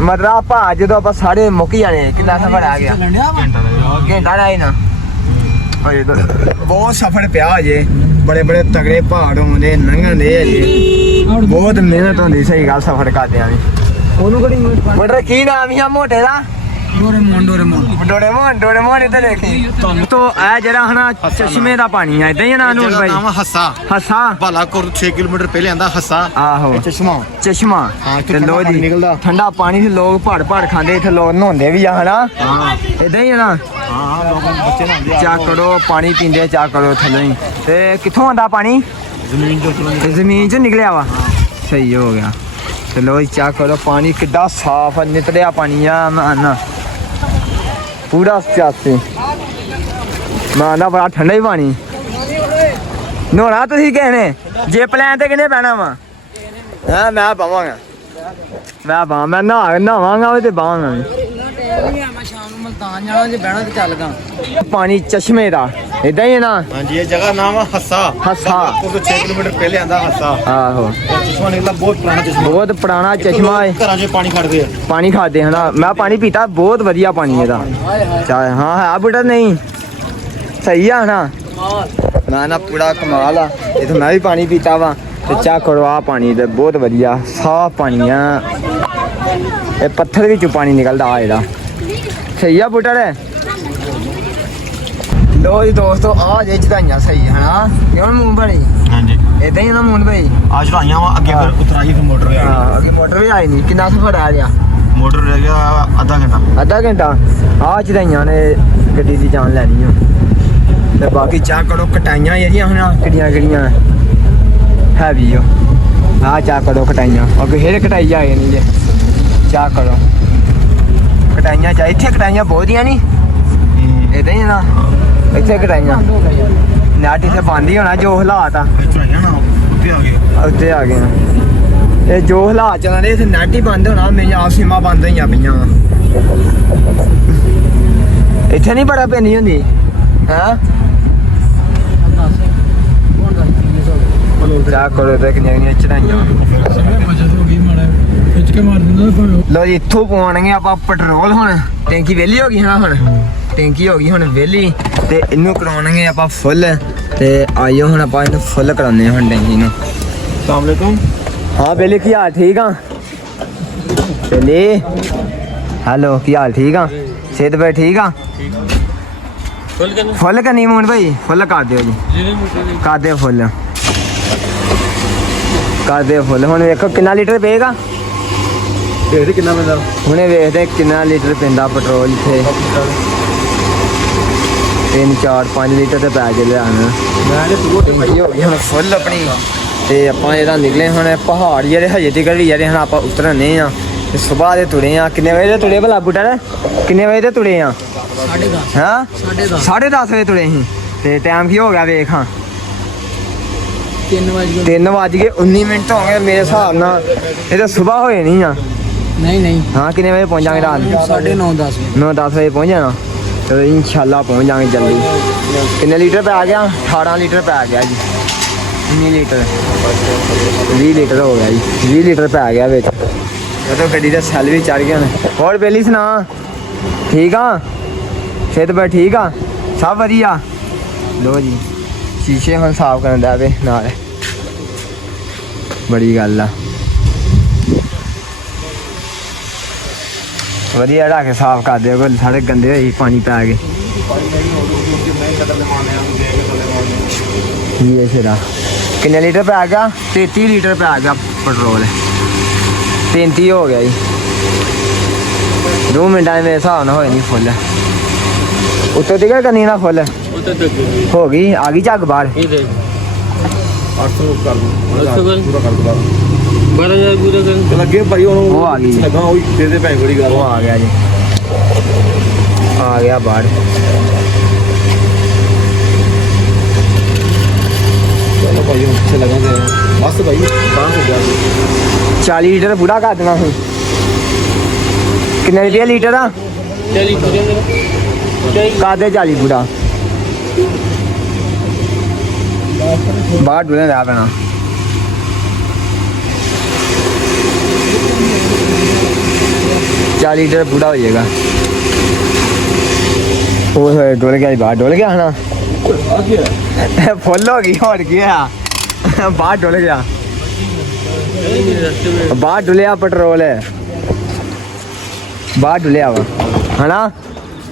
ਮਤਲਬ ਆਪਾਂ ਜਦੋਂ ਆਪਾਂ ਸਾਰੇ ਮੁੱਕ ਜਾਣੇ ਕਿੰਨਾ ਸਫਰ ਆ ਗਿਆ ਘੰਟਾ ਲੱਗਿਆ ਘੰਟਾ ਦਾ ਹੀ ਨਾ ਅਜੇ ਤਾਂ ਬਹੁਤ ਸਫਰ ਪਿਆ ਅਜੇ ਬੜੇ ਬੜੇ ਤਗੜੇ ਪਹਾੜ ਹੁੰਦੇ ਲੰਘਣ ਦੇ ਅਜੇ ਬਹੁਤ ਮਿਹਨਤ ਹੁੰਦੀ ਸਹੀ ਗੱਲ ਸਫਰ ਕਰਦੇ ਆਂ ਉਹਨੂੰ ਕਿਹੜੀ ਮਤਲਬ ਕੀ ਨਾਮ ਹੀ ਆ ਮੋਟੇ ਦਾ ਡੋਰੇਮੋਨ ਡੋਰੇਮੋਨ ਇੱਧਰ ਦੇਖੀ ਤੋ ਇਹ ਜਿਹੜਾ ਹਨਾ ਚਸ਼ਮੇ ਦਾ ਪਾਣੀ ਆ ਇਦਾਂ ਹੀ ਨਾ ਨੂਰ ਭਾਈ ਨਾਮ ਹੈ ਹੱਸਾ ਹੱਸਾ ਬਾਲਾਕੋਟ 6 ਕਿਲੋਮੀਟਰ ਪਹਿਲੇ ਆਂਦਾ ਹੱਸਾ ਆਹੋ ਇਹ ਚਸ਼ਮਾ ਚਸ਼ਮਾ ਹਾਂ, ਤੇ ਠੰਡਾ ਲੋ ਪਾਣੀ ਜੀ ਨਿਕਲਦਾ। ਠੰਡਾ ਪਾਣੀ ਤੇ ਲੋਕ ਪਹਾੜ ਪਹਾੜ ਖਾਂਦੇ ਇੱਥੇ ਲੋਕ ਨਹਾਉਂਦੇ ਵੀ ਆ ਹਨਾ ਹਾਂ ਇਦਾਂ ਹੀ ਆ ਨਾ ਹਾਂ ਲੋਕਾਂ ਦੇ ਬੱਚੇ ਨਹਾਉਂਦੇ ਆ ਚਾ ਕਰੋ ਪਾਣੀ ਪੀਂਦੇ ਚਾ ਕਰੋ ਥੱਲੇ ਹੀ ਤੇ ਕਿੱਥੋਂ ਆਂਦਾ ਪਾਣੀ ਜ਼ਮੀਨ ਚੋਂ ਤੇ ਜ਼ਮੀਨ ਚੋਂ ਨਿਕਲਿਆ ਵਾ ਸਹੀ ਹੋ ਗਿਆ ਤੇ ਲੋ ਚਾ ਕਰੋ ਪਾਣੀ ਕਿੱਡਾ ਸਾਫ ਆ ਨਿਤੜਿਆ ਪਾਣੀ ਆ ਨਾ ਪੂਰਾ ਪਿਆਸੇ ਮਾਂ ਦਾ ਬੜਾ ਠੰਡਾ ਹੀ ਪਾਣੀ ਨਹਾਉਣਾ ਤੁਸੀਂ ਕਿਸੇ ਨੇ ਜੇ ਪਲਾਨ ਤੇ ਕਿਨੇ ਪੈਣਾ ਵਾ ਹਾਂ ਮੈਂ ਪਾਵਾਂਗਾ ਮੈਂ ਨਹਾਵਾਂਗਾ ਉਹ ਤੇ ਬਾਵਾਂਗਾ ਮੈਂ ਸ਼ਾਮ ਨੂੰ ਮਲਤਾਨ ਜਾਣਾ ਜੇ ਬਹਿਣਾ ਤੇ ਚੱਲ ਗਾ ਪਾਣੀ ਚਸ਼ਮੇ ਦਾ ਇਦਾਂ ਹੀ ਹੈ ਨਾ ਹਾਂਜੀ ਇਹ ਜਗ੍ਹਾ ਨਾਮ ਹੈ ਹੱਸਾ ਹੱਸਾ। ਬਾਲਾਕੋਟ ਤੋਂ 6 ਕਿਲੋਮੀਟਰ ਪਹਿਲੇ ਆਂਦਾ ਹੱਸਾ ਆਹੋ ਇਹ ਚਸ਼ਮਾ ਨਿਕਲਦਾ ਬਹੁਤ ਪੁਰਾਣਾ ਚਸ਼ਮਾ ਬਹੁਤ ਪੁਰਾਣਾ ਚਸ਼ਮਾ ਹੈ ਘਰਾਂ 'ਚ ਪਾਣੀ ਖੜਦੇ ਆ ਪਾਣੀ ਖਾਦੇ ਹਨਾ ਮੈਂ ਪਾਣੀ ਪੀਤਾ ਬਹੁਤ ਵਧੀਆ ਪਾਣੀ ਇਹਦਾ ਹਾਂ ਹੈ ਬੁੱਢਾ ਨਹੀਂ ਸਹੀ ਆ ਨਾ ਨਾ ਪੂਰਾ ਕਮਾਲ ਆ ਇਹ ਤਾਂ ਮੈਂ ਵੀ ਪਾਣੀ ਪੀਤਾ ਵਾ ਤੇ ਚਾ ਕਰੋ ਆ ਪਾਣੀ ਤੇ ਬਹੁਤ ਵਧੀਆ ਸਾਫ ਪਾਣੀ ਆ ਇਹ ਪੱਥਰ ਵਿੱਚੋਂ ਪਾਣੀ ਨਿਕਲਦਾ ਆ ਇਹਦਾ ਸਹੀ ਆ ਬੁੱਢਾ ਰੇ ਲੋ ਜੀ ਦੋਸਤੋ ਆ ਜੇ ਚੜਾਈਆਂ ਸਹੀ ਹਨਾ ਕਿਉਂ ਮੂੰਹ ਬਣੀ ਹਾਂਜੀ ਇਦਾਂ ਹੀ ਨਾ ਮੂੰਹ ਭਾਈ ਆ ਚੜਾਈਆਂ ਵਾ ਅੱਗੇ ਫਿਰ ਉਤਰਾਈ ਫਿਰ ਮੋਟਰ ਆ ਹਾਂ ਅੱਗੇ ਮੋਟਰ ਵੀ ਆਈ ਨਹੀਂ ਕਿੰਨਾ ਸਫਰ ਆ ਰਿਹਾ ਮੋਟਰ ਰਹਿ ਗਿਆ ਅੱਧਾ ਘੰਟਾ ਅੱਧਾ ਘੰਟਾ ਆ ਚੜਾਈਆਂ ਨੇ ਗੱਡੀ ਦੀ ਜਾਨ ਲੈਣੀ ਆ ਤੇ ਬਾਕੀ ਚਾਹ ਕਰੋ ਕਟਾਈਆਂ ਜਿਹੜੀਆਂ ਹੁਣ ਕਿਹੜੀਆਂ ਹੈਵੀ ਆ ਆ ਚਾਹ ਕਰੋ ਕਟਾਈਆਂ ਅੱਗੇ ਫੇਰ ਕਟਾਈ ਜਾਏ ਨਹੀਂ ਜੇ ਚਾਹ ਕਰੋ ਕਟਾਈਆਂ ਚਾ ਇੱਥੇ ਕਟਾਈਆਂ ਬਹੁਤੀਆਂ ਨਹੀਂ ਇਦਾਂ ਹੀ ਨਾ ਇੱਥੇ ਕਟਾਈਆਂ ਨਾਟੀ ਤੇ ਬੰਦ ਹੀ ਹੋਣਾ ਜੋ ਹਾਲਾਤ ਆ ਚੜਾਈਆਂ ਨਾ ਉੱਤੇ ਆ ਗਏ ਉੱਤੇ ਆ ਗਏ ਆ। ਇਹ ਜੋ ਹਾਲਾਤ ਚੱਲਦੇ ਇੱਥੇ ਨੈਟ ਹੀ ਬੰਦ ਹੋਣਾ ਮੇਰੀਆਂ ਆਪ ਸੀਮਾਂ ਬੰਦ ਹੋਈਆਂ ਪਈਆਂ ਵਾ ਇੱਥੇ ਨਹੀਂ ਬੜਾ ਪੈਂਦੀ ਹੁੰਦੀ ਹਾਂ ਜਾ ਕਰੋ ਤੇ ਕਿੰਨੀਆਂ ਚੜਾਈਆਂ ਲੋ ਜੀ ਇੱਥੋਂ ਪਵਾਉਣਗੇ ਆਪਾਂ ਪੈਟਰੋਲ ਹੁਣ ਟੈਂਕੀ ਵਿਹਲੀ ਹੋ ਗਈ ਹਾਂ ਹੁਣ ਟੈਂਕੀ ਹੋ ਗਈ ਹੁਣ ਵਿਹਲੀ ਤੇ ਇਹਨੂੰ ਕਰਾਉਣਗੇ ਆਪਾਂ ਫੁੱਲ ਤੇ ਆਇਓ ਹੁਣ ਆਪਾਂ ਇਹਨੂੰ ਫੁੱਲ ਕਰਾਉਂਦੇ ਹਾਂ ਹੁਣ ਟੈਂਕੀ ਨੂੰ अस्सलाम वालेकुम ਹਾਂ ਬੇਲੀ ਕੀ ਹਾਲ ਠੀਕ ਆ ਬੇਲੀ ਹੈਲੋ ਕੀ ਹਾਲ ਠੀਕ ਆ ਸਿਹਤ ਬਈ ਠੀਕ ਆ ਫੁੱਲ ਕਰਨੀ ਮੋਹਨ ਭਾਈ ਫੁੱਲ ਕਰ ਦਿਓ ਜੀ ਕਰ ਦਿਓ ਫੁੱਲ ਹੁਣ ਵੇਖੋ ਕਿੰਨਾ ਲੀਟਰ ਪਏਗਾ देखते कितना में ਹੁਣੇ ਵੇਖਦੇ ਕਿੰਨਾ ਲੀਟਰ ਪੈਂਦਾ ਪੈਟਰੋਲ ਇੱਥੇ 3 4 5 ਲੀਟਰ ਤੇ ਪੈ ਕੇ ਲਿਆਣਾ ਹੋ ਗਈ ਹੁਣ ਫੁੱਲ ਆਪਣੀ ਤੇ ਆਪਾਂ ਇਹਦਾ ਨਿਕਲੇ ਹੁਣ ਪਹਾੜ ਜਿਹੜੇ ਹਜੇ ਤੱਕ ਜਿਹੜੇ ਹੁਣ ਆਪਾਂ ਉਤਰਨੇ ਆ ਤੇ ਸਵੇਰ ਦੇ ਤੁਰੇ ਆ ਕਿੰਨੇ ਵਜੇ ਦੇ ਤੁਰੇ ਭਲਾ ਬੁੱਟਾ ਕਿੰਨੇ ਵਜੇ ਦੇ ਤੁਰੇ ਆ 10:30 ਹਾਂ 10:30 10:30 ਵਜੇ ਤੁਰੇ ਸੀ ਤੇ ਟਾਈਮ ਕੀ ਹੋ ਗਿਆ ਵੇਖ ਹਾਂ 3 ਵਜੇ 3 ਵੱਜ ਗਏ 19 ਮਿੰਟ ਹੋ ਗਏ ਮੇਰੇ ਹਿਸਾਬ ਨਾਲ ਇਹ ਤਾਂ ਸਵੇਰ ਹੋਏ ਨਹੀਂ ਆ ਨਹੀਂ ਹਾਂ ਕਿੰਨੇ ਵਜੇ ਪਹੁੰਚਾਂਗੇ ਰਾਤ ਨੂੰ 9:30 10 9-10 ਵਜੇ ਪਹੁੰਚ ਜਾਣਾ ਤੇ ਇਨਸ਼ਾਅੱਲਾ ਪਹੁੰਚ ਜਾਵਾਂਗੇ ਜਲਦੀ ਕਿੰਨੇ ਲੀਟਰ ਪੈ ਗਿਆ 18 ਲੀਟਰ ਪੈ ਗਿਆ ਜੀ 19 ਲੀਟਰ 20 ਲੀਟਰ ਹੋ ਗਿਆ ਜੀ 20 ਲੀਟਰ ਪੈ ਗਿਆ ਵਿੱਚ ਉਦੋਂ ਗੱਡੀ ਦਾ ਸੈੱਲ ਵੀ ਚੜ ਗਿਆ ਨੇ ਹੋਰ ਬੇਲੀ ਸੁਣਾ ਠੀਕ ਆ ਸਿਹਤ ਬਈ ਠੀਕ ਆ ਸਭ ਵਧੀਆ ਲੋ ਜੀ ਸ਼ੀਸ਼ੇ ਹੁਣ ਸਾਫ਼ ਕਰਨ ਦਾ ਵੇ ਨਾਲ ਬੜੀ ਗੱਲ ਆ ਵਧੀਆ ਢਾ ਕੇ ਸਾਫ਼ ਕਰ ਦਿਓ ਕੋਈ ਸਾਰੇ ਗੰਦੇ ਹੋਈ ਪਾਣੀ ਪੈ ਗਏ ਇਹ ਸਿਰਾ ਕਿੰਨੇ ਲੀਟਰ ਪੈ ਗਿਆ 33 ਲੀਟਰ ਪੈ ਗਿਆ ਪੈਟਰੋਲ 33 ਹੋ ਗਿਆ ਜੀ 2 ਮਿੰਟਾਂ ਦੇ ਮੇਰੇ ਹਿਸਾਬ ਨਾਲ ਹੋਏ ਨਹੀਂ ਫੁੱਲ ਉੱਤੇ ਦਿਖਾ ਕਰਨੀ ਨਾ ਫੁੱਲ ਹੋ ਗਈ ਆ ਗਈ ਝੱਗ ਬਾਹਰ 800 कर पूरा कर दो 12000 ਪੂਰਾ ਕਰਨ लगे भाई वो आ गई। लगा वही दे दे भाई बड़ी गल ਉਹ ਆ ਗਿਆ ਜੀ ਆ ਆ ਗਿਆ ਬਾਹਰ। चलो भाई अच्छे लगे मस्त भाई कहाँ से गया 40 ਲੀਟਰ ਪੂਰਾ ਕਰ ਦੇਣਾ ਸੀ। ਕਿੰਨੇ ਰੁਪਏ ਲੀਟਰ ਆ? 40 ਕਾਦੇ 40 ਪੂਰਾ ਬਾਹਰ ਡੁੱਲੇ ਰਹਿ ਪੈਣਾ। चालीस लीटर पूरा हो जाएगा। ओह डोल गया बाहर, डोल गया है ना फुल हो गई और क्या बाहर डोल गया, बाहर डुलिया पेट्रोल है बाहर डुलिया वा है ना,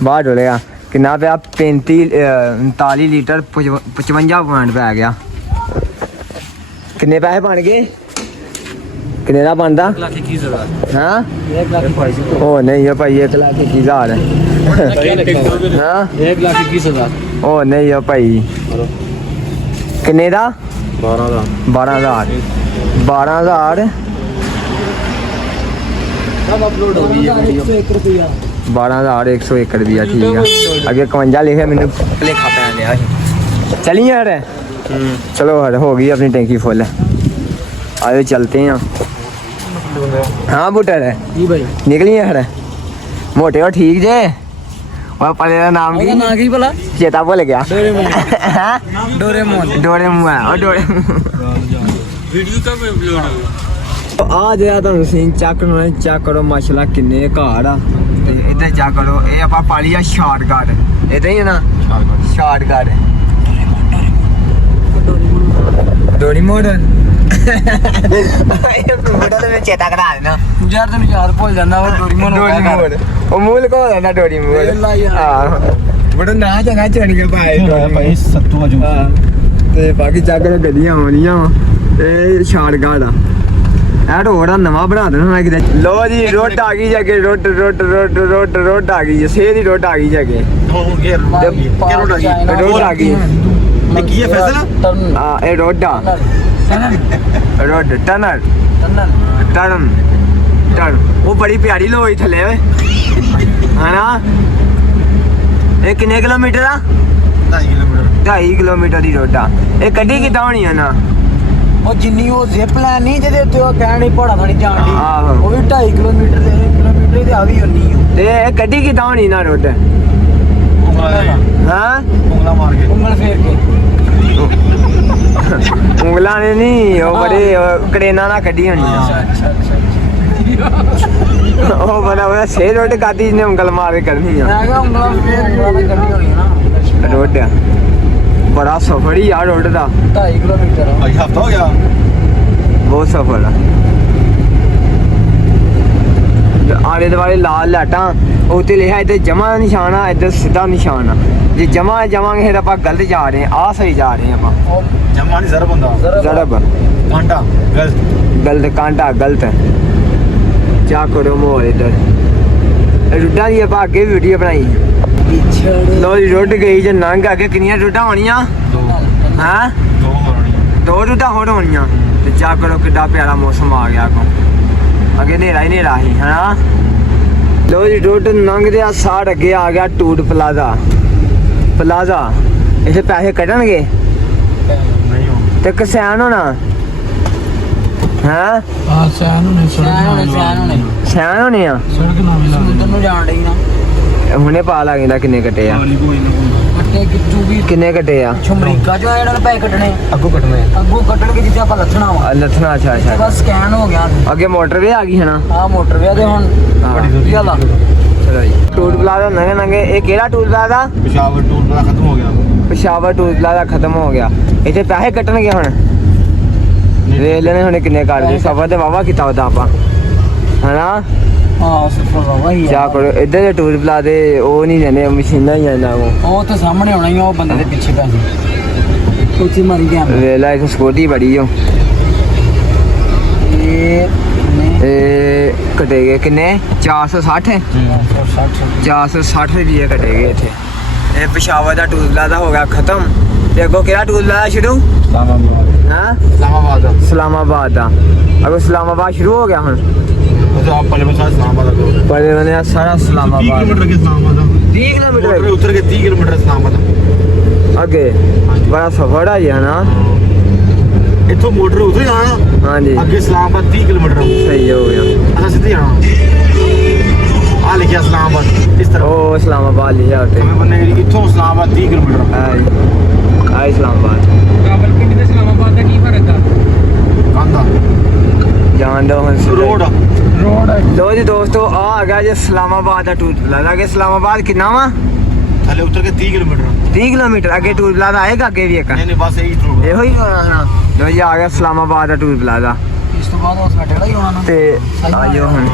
बाहर डुलेगा कितना पे 39 लीटर 55 पॉइंट पे आ गया। किन्ने पैसे बन गए? किन्ने का बनता? 1,21,000 हाँ 1,22,000 ओ नहीं है भाई 1,21,000 है हाँ 1,21,000 ओ नहीं है भाई किन्ने का 12,000 12,000 सब अपलोड हो गई है वीडियो 101 रुपया 12,101 रुपया ठीक है। अगे 51 लिखे मैंने भुलेखा पैन दिया ਸੀ। चलिए यार चलो हर हो गई अपनी टैंकी फुल, आयो चलते हैं। हाँ बुटर है जी भाई निकली है मोटे हो ठीक जे और पले का नाम ਉਹਦਾ ਨਾਂ ਕੀ ਭਲਾ? चेता भूल गया ਡੋਰੇਮੋਨ डोरेमोन है और डोरेमोन वीडियो कब अपलोड होगा? आ जाया तो सीन चेक करो माशाल्लाह किन्ने घर आ ते इधर चेक करो ये आपा पा लिया शॉर्टकट इधर ही है ना शॉर्टकट डोरेमोन मोटर में चेता करा देना ਯਾਰ ਤੈਨੂੰ ਯਾਦ ਭੁੱਲ ਜਾਂਦਾ ਉਹ ਡੋਰੇਮੋਨ डोरेमोन ओ मूल को है ना डोरेमोन हां बड़ा ना चंगा चढ़ के पाए भाई सत्तू अजू ਤੇ ਬਾਕੀ ਚੱਕ ਕੇ ਗੱਡੀਆਂ ਆਉਣੀਆਂ ਇਹ ਸ਼ਾਰਟਕਟ ਆ ਇਹ ਰੋਡ ਆ ਨਵਾਂ ਬਣਾ ਦੇਣਾ ਮੈਂ ਕਿਤੇ। ਲੋ ਜੀ ਰੋਡ ਆ ਗਈ ਜਗੇ ਰੋਡ ਆ ਗਈ ਸੇ ਦੀ ਰੋਡ ਆ ਗਈ ਜਗੇ ਰੋਡ ਆ ਗਈ ਕੀ ਹੈ ਫੈਸਲਾ ਆ ਇਹ ਰੋਡ ਆ ਰੋਡ ਟਨਲ ਟਰਨ ਉਹ ਬੜੀ ਪਿਆਰੀ ਲੋਈ ਥੱਲੇ ਓਏ ਹਨਾ। ਇਹ ਕਿੰਨੇ ਕਿਲੋਮੀਟਰ ਆ? 2.5 ਕਿਲੋਮੀਟਰ ਦੀ ਰੋਡ ਆ। ਇਹ ਕੱਢੀ ਕਿੱਦਾਂ ਹੋਣੀ ਆ ਨਾ ਉਹ ਜਿੰਨੀ ਉਹ ਜ਼ਿਪ ਲਾਈਨ ਨਹੀਂ ਜਿਹਦੇ ਉੱਤੇ ਉਹ ਕਹਿਣ ਨਹੀਂ ਪਹਾੜਾਂ ਥਾਣੀ ਜਾਣ ਦੀ ਆਹੋ। ਉਹ ਵੀ 2.5 ਕਿਲੋਮੀਟਰ ਦੇ 1 ਕਿਲੋਮੀਟਰ ਤੇ ਆ ਵੀ ਉਨੀ ਆ। ਤੇ ਇਹ ਕੱਢੀ ਕਿੱਦਾਂ ਹੋਣੀ ਨਾ ਰੋਡ ਹਾਂ ਉਂਗਲਾ ਮਾਰ ਕੇ ਉਂਗਲ ਫੇਰ ਕੇ ਉਂਗਲਾਂ ਨੇ ਨਹੀਂ ਉਹ ਬੜੇ ਕੜੇਨਾਂ ਨਾਲ ਕੱਢੀ ਹੋਣੀ ਆ। ਉਹ ਬਣਾ ਉਹ ਸੇ ਰੋਡ ਕਾਦੀ ਨੇ ਉਂਗਲ ਮਾਰ ਕੇ ਕਰਨੀ ਆ ਮੈਂ ਕਿਹਾ ਉਂਗਲਾਂ ਫੇਰ ਉਂਗਲਾਂ ਨਾਲ ਕੱਢੀ ਹੋਣੀ ਨਾ। ਰੋਡ ਬੜਾ ਸਫਰ ਹੀ ਆ ਰੋਡ ਦਾ 2.5 ਕਿਲੋਮੀਟਰ ਭਾਈ ਹਫਤਾ ਹੋ ਗਿਆ ਬਹੁਤ ਸਫਰ ਆ। ਆਲੇ ਦੁਆਲੇ ਲਾਲ ਲਾਟਾਂ ਉੱਤੇ ਲਿਖਿਆ ਇੱਧਰ ਜਮਾ ਦਾ ਨਿਸ਼ਾਨ ਆ ਇੱਧਰ ਸਿੱਧਾ ਨਿਸ਼ਾਨ ਆ। ਜੇ ਜਮਾ ਜਾਵਾਂਗੇ ਫਿਰ ਆਪਾਂ ਗਲਤ ਜਾ ਰਹੇ ਆ ਆਹ ਸਹੀ ਜਾ ਰਹੇ ਆਪਾਂ ਜਮਾ ਨਹੀਂ ਜ਼ਰਬ ਹੁੰਦਾ ਜ਼ਰਬ ਕਾਂਟਾ ਗਲਤ ਕਾਂਟਾ ਗਲਤ ਕਿਆ ਕਰੋ ਮੋਲ ਇੱਧਰ ਰੁੱਡਾਂ ਦੀ ਆਪਾਂ ਅੱਗੇ ਵੀਡੀਓ ਬਣਾਈ ਲੋ ਜੀ ਰੁੱਡ ਗਈ ਜੇ ਨੰਗ ਅੱਗੇ ਕਿੰਨੀਆਂ ਰੁੱਡਾਂ ਹੋਣੀਆਂ ਹਾਂ ਦੋ ਰੁੱਡਾਂ ਹੋਰ ਹੋਣੀਆਂ ਤੇ ਕਿਆ ਕਰੋ ਕਿੱਡਾ ਪਿਆਰਾ ਮੌਸਮ ਆ ਗਿਆ ਅੱਗੇ ਹਨੇਰਾ ਹੀ ਹਨੇਰਾ ਸੀ ਹਾਂ। ਲੋ ਜੀ ਰੁੱਡ ਨੰਗਦੇ ਆ ਸਾੜ ਅੱਗੇ ਆ ਗਿਆ ਟੂਟ ਪਲਾਜ਼ਾ ਇੱਥੇ ਪੈਸੇ ਕੱਢਣਗੇ ਤੇ ਕਿਸਾਨ ਹੋਣਾ ਹਾਂ ਹਾਂ ਸਿਆਣ ਹੋਣੇ ਸਿਆਣ ਹੋਣੇ ਆ ਸੜਕ ਨਾ ਮਿਲਾ ਸਮੁੰਦਰ ਨੂੰ ਜਾਣ ਡਈ ਨਾ ਹੁਣੇ ਪਾ ਲਾਂਗੇ ਕਿੰਨੇ ਕੱਟੇ ਆ ਕੱਟੇ ਕਿੱਚੂ ਵੀ ਕਿੰਨੇ ਕੱਟੇ ਆ ਅਮਰੀਕਾ ਚੋਂ ਇਹਨਾਂ ਨੇ ਪੈਸੇ ਕੱਢਣੇ ਅੱਗੋਂ ਕੱਟਣੇ ਅੱਗੋਂ ਕੱਢਣ ਕੇ ਜਿੱਥੇ ਆਪਾਂ ਲੱਥਣਾ ਵਾ ਲੱਥਣਾ ਅੱਛਾ ਤੇ ਅੱਛਾ ਬਸ ਸਕੈਨ ਹੋ ਗਿਆ ਅੱਗੇ ਮੋਟਰਵੇ ਆ ਗਈ ਹੈ ਨਾ ਆ ਮੋਟਰਵੇ ਤੇ ਹੁਣ ਹਾਂ। ਯਾਲਾ ਚਲੋ ਜੀ ਟੂਟ ਪਲਾਜ਼ਾ ਨੰਗੇ ਇਹ ਕਿਹੜਾ ਟੂਟ ਪਲਾਜ਼ਾ? ਪਿਸ਼ਾਵਰ ਟੂਰ ਦਾ ਖਤਮ ਹੋ ਗਿਆ ਪਿਸ਼ਾਵਰ ਟੂਟ ਪਲਾਜ਼ਾ ਖਤਮ ਹੋ ਗਿਆ। ਇੱਥੇ ਪੈਸੇ ਕੱਟਣਗੇ ਹੁਣ ਵੇਖ ਲੈਣੇ ਹੁਣ ਕਿੰਨੇ ਕਰਦੇ ਸਫਰ ਤੇ ਵਾਵਾ ਕੀਤਾ ਉਹਦਾ ਆਪਾਂ ਹਨਾ। ਹਾਂ ਸਫਰ ਵਾਵਾ ਹੀ ਜਾ ਕਰੋ ਇੱਧਰ ਦੇ ਟੂਟ ਪਲਾਜ਼ੇ ਉਹ ਨਹੀਂ ਜਾਂਦੇ ਮਸ਼ੀਨਾਂ ਹੀ ਜਾਂਦਾ ਉਹ ਤੇ ਸਾਹਮਣੇ ਹੋਣਾ ਹੀ ਆ, ਉਹ ਬੰਦੇ ਦੇ ਪਿੱਛੇ ਪੈਸੇ ਉੱਚੀ ਮਾਰੀ ਗਿਆ ਵੇਖ ਲੈ ਇੱਥੇ ਸਕੂਟੀ ਬੜੀ ਓ ਇਹ ਕਟੇ ਗਏ ਕਿੰਨੇ 460 460 ਰੁਪਏ ਕਟੇ ਗਏ ਇੱਥੇ। ਇਹ ਪਿਸ਼ਾਵਰ ਦਾ ਟੂਲ ਪਲਾਜ਼ਾ ਹੋ ਗਿਆ ਖਤਮ ਤੇ ਅੱਗੋਂ ਕਿਹੜਾ ਟੂਲ ਪਲਾਜ਼ਾ ਸ਼ੁਰੂ ਹਾਂ ਇਸਲਾਮਾਬਾਦ ਦਾ ਅੱਗੋਂ ਇਸਲਾਮਾਬਾਦ ਸ਼ੁਰੂ ਹੋ ਗਿਆ ਹੁਣ ਉਹ ਤਾਂ ਆਪਾਂ ਨੇ ਬਸ ਇਸਲਾਮਾਬਾਦ ਦਾ ਪਰ ਇਹਨੇ ਸਾਰਾ ਇਸਲਾਮਾਬਾਦ ਕਿਲੋਮੀਟਰ ਕੇ ਇਸਲਾਮਾਬਾਦ ਦਾ 30 ਕਿਲੋਮੀਟਰ मोटर उतर के 30 किलोमीटर इस्लामाबाद ਅੱਗੇ ਬੜਾ ਸਫਰ ਆ ਜੀ ਹਨਾ इथों मोटर उतर जाना ਹਾਂਜੀ अगे इस्लामाबाद 30 किलोमीटर ਸਹੀ ਹੋ ਗਿਆ असा सीधे जाना आ लिखा इस्लामाबाद इस तरह ਉਹ ਇਸਲਾਮਾਬਾਦ ਲਿਖਿਆ ਉੱਤੇ हमें बनने इथों इस्लामाबाद 30 किलोमीटर ਆ ਇਸਲਾਮਾਬਾਦ ਰਾਵਲਪਿੰਡੀ ਤੇ ਇਸਲਾਮਾਬਾਦ ਦਾ ਕੀ ਫਰਕ ਆ कांदा ਜਾਣ ਦੋ ਹੁਣ ਸਿੱਧਾ। रोड ਰੋਡ ਲੋ ਜੀ ਦੋਸਤੋ ਆ ਗਿਆ ਜੀ ਇਸਲਾਮਾਬਾਦ ਦਾ ਟੂਰ ਪਲਾਜ਼ਾ ਕਿ ਇਸਲਾਮਾਬਾਦ ਕਿੰਨਾ ਵਾ थले उतर के 30 किलोमीटर 30 ਕਿਲੋਮੀਟਰ ਅੱਗੇ ਟੂਰ ਪਲਾਜ਼ਾ ਆਏਗਾ ਅੱਗੇ ਵੀ ਇੱਕ नहीं नहीं बस यही रोड ਇਹੋ ਹੀ ਹੋਣਾ ਲੋ ਜੀ ਆ ਗਿਆ ਇਸਲਾਮਾਬਾਦ ਦਾ ਟੂਰ ਪਲਾਜ਼ਾ ਇਸ ਤੋਂ ਬਾਅਦ ਉਹ ਸਾਡੇ ਵਾਲਾ ਹੀ ਹੋਣਾ ਨਾ ਤੇ ਆਜੋ ਹੁਣ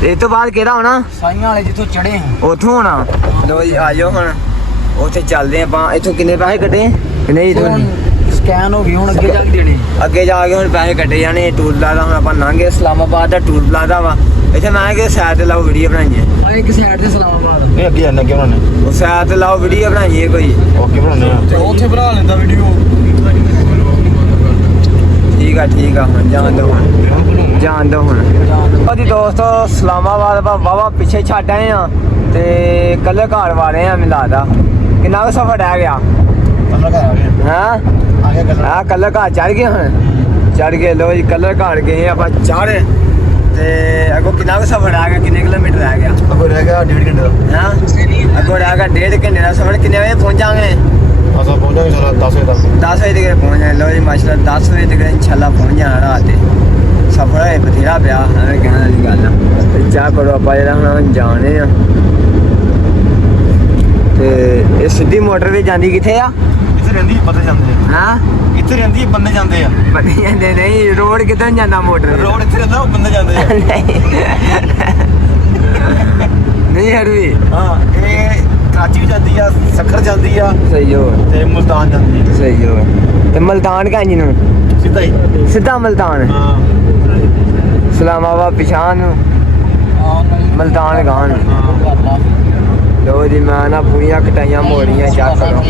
ਤੇ ਇਹ ਤੋਂ ਬਾਅਦ ਕਿਹੜਾ ਹੋਣਾ ਸਾਈਆਂ ਵਾਲੇ ਜਿੱਥੋਂ ਚੜੇ ਆ ਉਥੋਂ ਹੋਣਾ ਲੋ ਜੀ ਆਜੋ ਹੁਣ ਉੱਥੇ ਚੱਲਦੇ ਆਪਾਂ ਇੱਥੋਂ ਕਿੰਨੇ ਪੈਸੇ ਕੱਢੇ ਨਹੀਂ ਇੱਥੋਂ ਨਹੀਂ ਸਕੈਨ ਹੋ ਗਈ ਹੁਣ ਅੱਗੇ ਜਾ ਕੇ ਦੇਣੀ ਅੱਗੇ ਜਾ ਕੇ ਹੁਣ ਪੈਸੇ ਕੱਟੇ ਜਾਣੇ ਟੂਰ ਪਲਾਜ਼ਾ ਹੁਣ ਆਪਾਂ ਲੰਘੇ ਇਸਲਾਮਾਬਾਦ ਦਾ ਟੂਰ ਪਲਾਜ਼ਾ ਵਾ ਇੱਥੇ ਮੈਂ ਕਿ ਸਾਈਡ ਤੇ ਲਾਓ ਵੀਡੀਓ ਬਣਾਈਏ ਆ ਇੱਕ ਸਾਈਡ ਤੇ ਸਲਾਮਾਬਾਦ नहीं अगे जाने के उन्होंने ਉਹ ਸਾਈਡ ਤੇ ਲਾਓ ਵੀਡੀਓ ਬਣਾਈਏ ਕੋਈ ओके बनाने ਤੇ ਉੱਥੇ ਬਣਾ ਲੈਂਦਾ ਵੀਡੀਓ ਠੀਕ ਆ ਹੁਣ ਜਾਣ ਦੋ ਹੁਣ ਜਾਣ ਦੋ ਹੁਣ ਉਹਦੀ ਦੋਸਤੋ ਇਸਲਾਮਾਬਾਦ ਆਪਾਂ ਵਾਵਾ ਪਿੱਛੇ ਛੱਡ ਆਏ ਆ ਤੇ ਕੱਲੇ ਘਰ ਵਾਲੇ ਆ ਮਿਲਾਦਾ ਕਿੰਨਾ ਕੁ ਸਫ਼ਰ ਰਹਿ ਗਿਆ कलर का आ गया ਹਾਂ आगे कलर ਆ ਕੱਲੇ ਘਰ ਚੜ ਗਏ ਹੁਣ ਚੜ ਗਏ ਲੋ ਜੀ ਕੱਲੇ ਘਰ ਗਏ ਆਪਾਂ ਚੜ ਤੇ ਅੱਗੋਂ ਕਿੰਨਾ ਕੁ ਸਫ਼ਰ ਰਹਿ ਗਿਆ ਕਿੰਨੇ ਕਿਲੋਮੀਟਰ ਰਹਿ ਗਿਆ अब रह गया 1.5 घंटे का ਹਾਂ ਅੱਗੋਂ ਰਹਿ ਗਿਆ 1.5 ਘੰਟੇ ਦਾ ਸਫ਼ਰ ਕਿੰਨੇ ਵਜੇ ਪਹੁੰਚਾਂਗੇ बस अब पहुंचा सारा 10 बजे तक 10 ਵਜੇ ਤੱਕ ਪਹੁੰਚ ਜਾਣਾ ਲੋ ਜੀ ਮਾਸ਼ਾਅੱਲਾ 10 ਵਜੇ ਤੱਕ ਇਨਸ਼ਾਅੱਲਾ ਪਹੁੰਚ ਜਾਣਾ ਰਾਤ ਦੇ ਸਫ਼ਰ ਹੈ ਬਥੇਰਾ ਪਿਆ ਐਵੇਂ ਕਹਿਣ ਵਾਲੀ ਗੱਲ ਆ ਤੇ ਚਾਹ ਕਰੋ ਆਪਾਂ ਜਿਹੜਾ ਹੁਣ ਜਾਣੇ ਆ ਤੇ ਇਹ ਸਿੱਧੀ ਮੋਟਰ ਵੀ ਜਾਂਦੀ ਕਿੱਥੇ ਆ इधर रहिंदी बंदे जांदे ਹਾਂ इधर रहिंदी बंदे जांदे आ ਪਤਾ ਜਾਂਦੇ ਨਹੀਂ ਰੋਡ ਕਿੱਥੇ ਨੂੰ ਜਾਂਦਾ ਮੋਟਰ रोड इधर रहंदा वो बंदे जांदे आ ਨਹੀਂ ਹਰਵੀ हां ये कराची भी जांदी आ सखर जांदी आ ਸਹੀ ਹੋ ते मुल्तान जांदी आ ਸਹੀ ਹੋ ਤੇ ਮਲਤਾਨ ਕਾਂਜੀ ਨੂੰ सीधा ही ਸਿੱਧਾ ਮਲਤਾਨ हां ਇਸਲਾਮਾਬਾਦ ਪਿਛਾਂ ਨੂੰ ਮਲਤਾਨ ਗਾਂ ਨੂੰ हां ਲੋ ਜੀ ਮੈਂ ਨਾ ਪੂਰੀਆਂ ਕਟਾਈਆਂ ਮੋੜੀਆਂ ਚੈੱਕ ਕਰੋ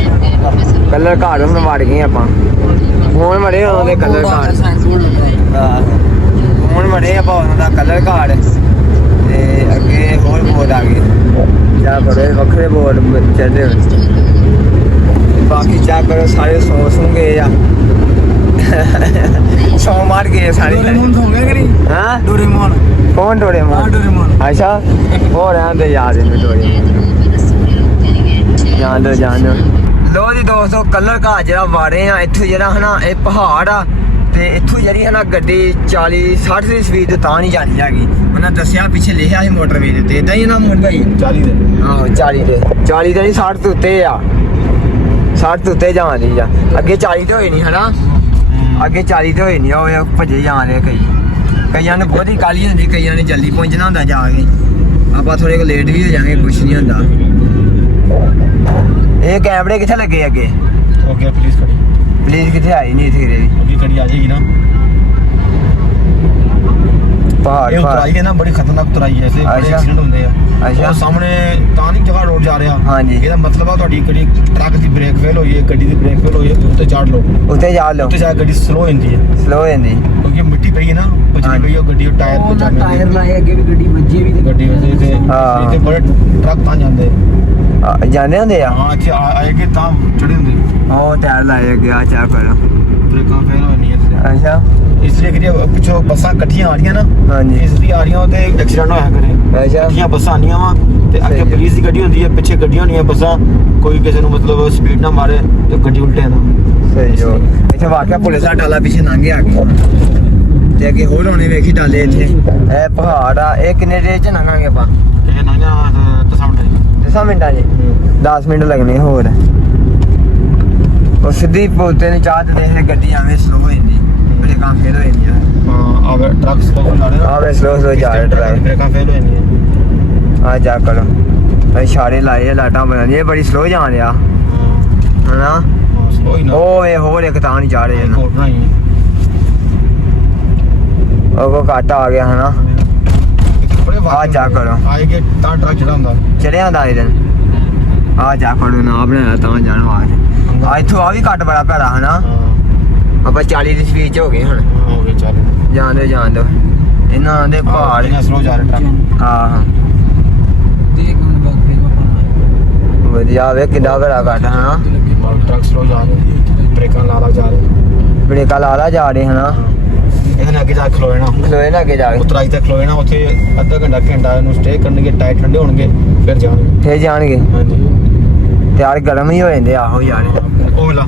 ਕਲਰ ਘਰ ਹੁਣ ਵੜ ਗਏ ਆਪਾਂ ਹੁਣ ਮੜੇ ਉਹਦੇ ਕਲਰ ਘਰ ਹੁਣ ਮੜੇ ਆਪਾਂ ਉਹਨਾਂ ਦਾ ਕਲਰ ਘਰ ਤੇ ਅੱਗੇ ਹੋਰ ਬੋਰਡ ਆ ਗਏ ਚਾ ਬੜੇ ਵੱਖਰੇ ਬੋਰਡ ਚੜਦੇ ਬਾਕੀ ਚਾ ਕਰੋ ਸਾਰੇ ਸੌ ਗਏ ਆ ਸੌ ਮਾਰ ਗਏ ਸਾਰੇ ਡੋਰੇਮੋਨ ਸੌਂ ਗਿਆ ਕਿ ਨਹੀਂ ਹਾਂ ਡੋਰੇਮੋਨ ਕੌਣ ਡੋਰੇਮੋਨ ਹਾਂ ਡੋਰੇਮੋਨ ਅੱਛਾ ਹੋ ਰਹਿਣ ਦੇ ਯਾਦ ਇਹਨੂੰ ਡੋਰੇਮੋਨ ਜਾਣ ਦੋ ਲੋ ਜੀ ਦੋਸਤੋ ਕਲਰ ਘਾਹ ਜਿਹੜਾ ਵਾੜੇ ਆ ਇੱਥੋਂ ਜਿਹੜਾ ਹਨਾ ਇਹ ਪਹਾੜ ਆ ਤੇ ਇੱਥੋਂ ਜਿਹੜੀ ਹਨਾ ਗੱਡੀ 40 60 ਦੀ ਸਪੀਡ ਤੇ ਤਾਂ ਨਹੀਂ ਜਾਂਦੀ ਹੈਗੀ ਉਹਨਾਂ ਦੱਸਿਆ ਪਿੱਛੇ ਲਿਖਿਆ ਸੀ ਮੋਟਰਵੇ ਦੇ ਉੱਤੇ ਇਦਾਂ ਹੀ ਨਾ ਮੋੜ ਭਾਈ 40 दे ਆਹੋ 40 ਦੇ ਨਹੀਂ 60 ਤੋਂ ਉੱਤੇ ਆ 60 ਤੋਂ ਉੱਤੇ ਜਾਂਦੀ ਆ ਅੱਗੇ 40 ਤੇ ਹੋਏ ਨਹੀਂ ਹਨਾ ਅੱਗੇ 40 ਤੇ ਹੋਏ ਨਹੀਂ ਉਹ ਭੱਜੇ ਜਾਂਦੇ ਕਈਆਂ ਨੂੰ ਬਹੁਤੀ ਕਾਲੀ ਹੁੰਦੀ ਕਈਆਂ ਨੇ ਜਲਦੀ ਪਹੁੰਚਣਾ ਹੁੰਦਾ ਜਾ ਕੇ ਆਪਾਂ ਥੋੜੇ ਕੁ ਲੇਟ ਵੀ ਹੋ ਜਾਵਾਂਗੇ ਕੁਛ ਨਹੀਂ ਹੁੰਦਾ ਇਹ ਕੈਮਰੇ ਕਿੱਥੇ ਲੱਗੇ ਅੱਗੇ ओके प्लीज खड़ी ਪੁਲਿਸ ਕਿੱਥੇ ਆਈ ਨਹੀਂ ਇੱਥੇ ਵੀ अभी खड़ी आ जाएगी ना ਪਹਾੜ ये ਪਹਾੜ उतराई है ना बड़ी खतरनाक उतराई है ऐसे बड़े अच्छा। एक्सीडेंट ਹੁੰਦੇ ਆ अच्छा। ਉਹ ਸਾਹਮਣੇ ਤਾਂ ਨਹੀਂ ਜਗ੍ਹਾ ਰੋਡ ਜਾ ਰਿਹਾ ਹਾਂਜੀ। ਇਹਦਾ ਮਤਲਬ ਆ ਤੁਹਾਡੀ ਗੱਡੀ ਟਰੱਕ ਦੀ ਬ੍ਰੇਕ ਫੇਲ ਹੋਈ ਹੈ ਗੱਡੀ ਦੀ ਬ੍ਰੇਕ ਫੇਲ ਹੋਈ ਹੈ ਉੱਤੇ ਚਾੜ ਲਓ ਉੱਤੇ ਜਾ ਲਓ ਉੱਤੇ ਜਾ ਕੇ ਗੱਡੀ ਸਲੋ ਹੋ ਜਾਂਦੀ ਹੈ ਸਲੋ ਹੋ ਜਾਂਦੀ ਕਿਉਂਕਿ ਮਿੱਟੀ ਪਈ ਹੈ ਨਾ ਹਾਂਜੀ। ਬਚੀ ਪਈ ਉਹ ਗੱਡੀ ਉਹ ਟਾਇਰ ਉਹ ਤੇ ਨਾ ਜਾਂਦੇ ਟਾਇਰ ਲਾਏ ਅੱਗੇ ਵੀ ਗੱਡੀ ਵੱਜੀ ਵੀ ਤੇ ਗੱਡੀ ਉਹਦੇ ਤੇ ਹਾਂ। ਇੱਥੇ ਬੜੇ ਟਰੱਕ ਤਾਂ ਜਾਂਦੇ ਜਾਂਦੇ ਹੁੰਦੇ ਆ ਹਾਂ ਇੱਥੇ ਆਏਗੇ ਤਾਂ ਚੜੇ ਹੁੰਦੇ ਉਹ ਟਾਇਰ ਲਾਏ ਗਿਆ ਚਾ ਕਰੋ ਬ੍ਰੇਕਾਂ ਫੇਲ ਹੋਣੀ ਹੈ ਅੱਛਾ ਇਸ ਲਈ ਕਿ ਪਿੱਛੋਂ ਬੱਸਾਂ ਇਕੱਠੀਆਂ ਆ ਰਹੀਆਂ ਨਾ ਹਾਂਜੀ ਇਸ ਲਈ ਆ ਰਹੀਆਂ ਉਹਦੇ ਐਕਸੀਡੈਂਟ ਹੋਇਆ ਕਰੇ ਅੱਛਾ ਇਕੱਠੀਆਂ ਬੱਸਾਂ ਆਉਂਦੀਆਂ ਵਾ ਤੇ ਸਹੀ ਅੱਗੇ ਹੈ। ਪੁਲਿਸ ਦੀ ਗੱਡੀ ਹੁੰਦੀ ਹੈ ਪਿੱਛੇ ਗੱਡੀਆਂ ਹੁੰਦੀਆਂ ਬੱਸਾਂ ਕੋਈ ਕਿਸੇ ਨੂੰ ਮਤਲਬ ਸਪੀਡ ਨਾ ਮਾਰੇ ਤੇ ਗੱਡੀ ਉਲਟੇ ਨਾ ਸਹੀ ਜੋ ਇੱਥੇ ਵਾਕਿਆ ਪੁਲਿਸ ਦਾ ਟਾਲਾ ਪਿੱਛੇ ਲੰਘ ਆ ਗਿਆ ਤੇ ਅੱਗੇ ਹੋਰ ਹੋਣੇ ਵੇਖੀ ਟਾਲੇ ਇੱਥੇ ਇਹ ਪਹਾੜ ਆ ਇਹ ਕਿੰਨੇ ਦੇ ਚ ਲੰਘਾਂਗੇ ਆਪਾਂ ਇਹ ਨਾ ਨਾ ਤਸਾਉਂਦੇ 10 ਮਿੰਟਾਂ ਜੀ 10 ਮਿੰਟ ਲੱਗਣੇ ਹੋਰ ਉਹ ਸਿੱਧੀ ਪੋਤੇ ਨੇ ਚਾਹ ਤੇ ਦੇਖ ਗੱਡੀ ਐਵੇਂ ਸਲੋ ਹੋ ਜਾਂਦੀ ਬੜੇ ਕੰਮ ਫੇਲ ਹੋ ਜਾਂਦੀ ਹਾਂ ਆਵੇ ਟਰੱਕ ਸਲੋ ਲਾ ਰਹੇ ਆਵੇ ਸਲੋ ਜਾ ਰਿਹਾ ਡਰਾਈਵਰ ਬ੍ਰੇਕਾਂ ਫੇਲ ਹੋ ਜਾਂਦੀਆਂ ਆ ਜਾ ਕਰੋ ਇਸ਼ਾਰੇ ਲਾਏ ਆ, ਲਾਈਟਾਂ ਬਣਾਉਂਦੀ ਇਹ ਬੜੀ ਸਲੋ ਜਾਣ ਰਿਹਾ ਹਨਾ ਹਾਂ ਸਲੋ ਹੀ ਨਾ ਉਹ ਵੇ ਹੋਰ ਇੱਕ ਤਾਂ ਨਹੀਂ ਜਾ ਰਹੇ ਇਹਨੂੰ ਕੋਟ ਨਹੀਂ ਉਹ ਕੋ ਘੱਟ ਆ ਗਿਆ ਹਨਾ ਆ ਜਾ ਕਰੋ ਆਏਗੇ ਤਾਂ ਟਰੱਕ ਜਿਹੜਾ ਹੁੰਦਾ ਚੜਿਆ ਦਾ ਇਹਦੇ ਆ ਜਾ ਕਰੋ ਨਾ ਬਣਾਇਆ ਤਾਂ ਜਾਣ ਵਾਸਤੇ ਆ ਇੱਥੋਂ ਆ ਵੀ ਘੱਟ ਬੜਾ ਭੈੜਾ ਹਨਾ ਹਾਂ ਆਪਾਂ 40 ਦੀ ਸਪੀਡ ਚ ਹੋ ਗਏ ਹੁਣ ਹੋ ਗਏ ਚੱਲ ਜਾਣ ਦੋ ਇਹਨਾਂ ਦੇ ਪਹਾੜ ਕਿੰਨਾ ਸਲੋ ਜਾ ਰਿਹਾ ਟਰੱਕ ਹਾਂ ਦੇਖ ਹੁਣ ਬਾਕੀ ਵਧੀਆ ਵੇ ਕਿੱਡਾ ਬੜਾ ਕੱਟ ਹਨਾ ਟਰੱਕ ਸਲੋ ਜਾ ਰਹੇ ਬ੍ਰੇਕਾਂ ਲਾ ਜਾ ਰਹੇ ਬ੍ਰੇਕਾਂ ਲਾ ਜਾ ਰਹੇ ਹਨਾ ਇਹਨੇ ਅੱਗੇ ਜਾ ਕੇ ਖਲੋਏ ਨਾ ਖਲੋਏ ਨਾ ਅੱਗੇ ਜਾ ਕੇ ਉਤਰਾਈ ਤੱਕ ਖਲੋਏ ਨਾ ਉੱਥੇ ਅੱਧਾ ਘੰਟਾ ਇਹਨੂੰ ਸਟੇ ਕਰਨਗੇ ਟਾਇਰ ਠੰਡੇ ਹੋਣਗੇ ਫਿਰ ਜਾਣਗੇ ਫੇਰ ਜਾਣਗੇ ਹਾਂਜੀ ਤਿਆਰ ਗਰਮ ਹੀ ਹੋ ਜਾਂਦੇ ਆਹੋ ਯਾਰ ਉਹਲਾ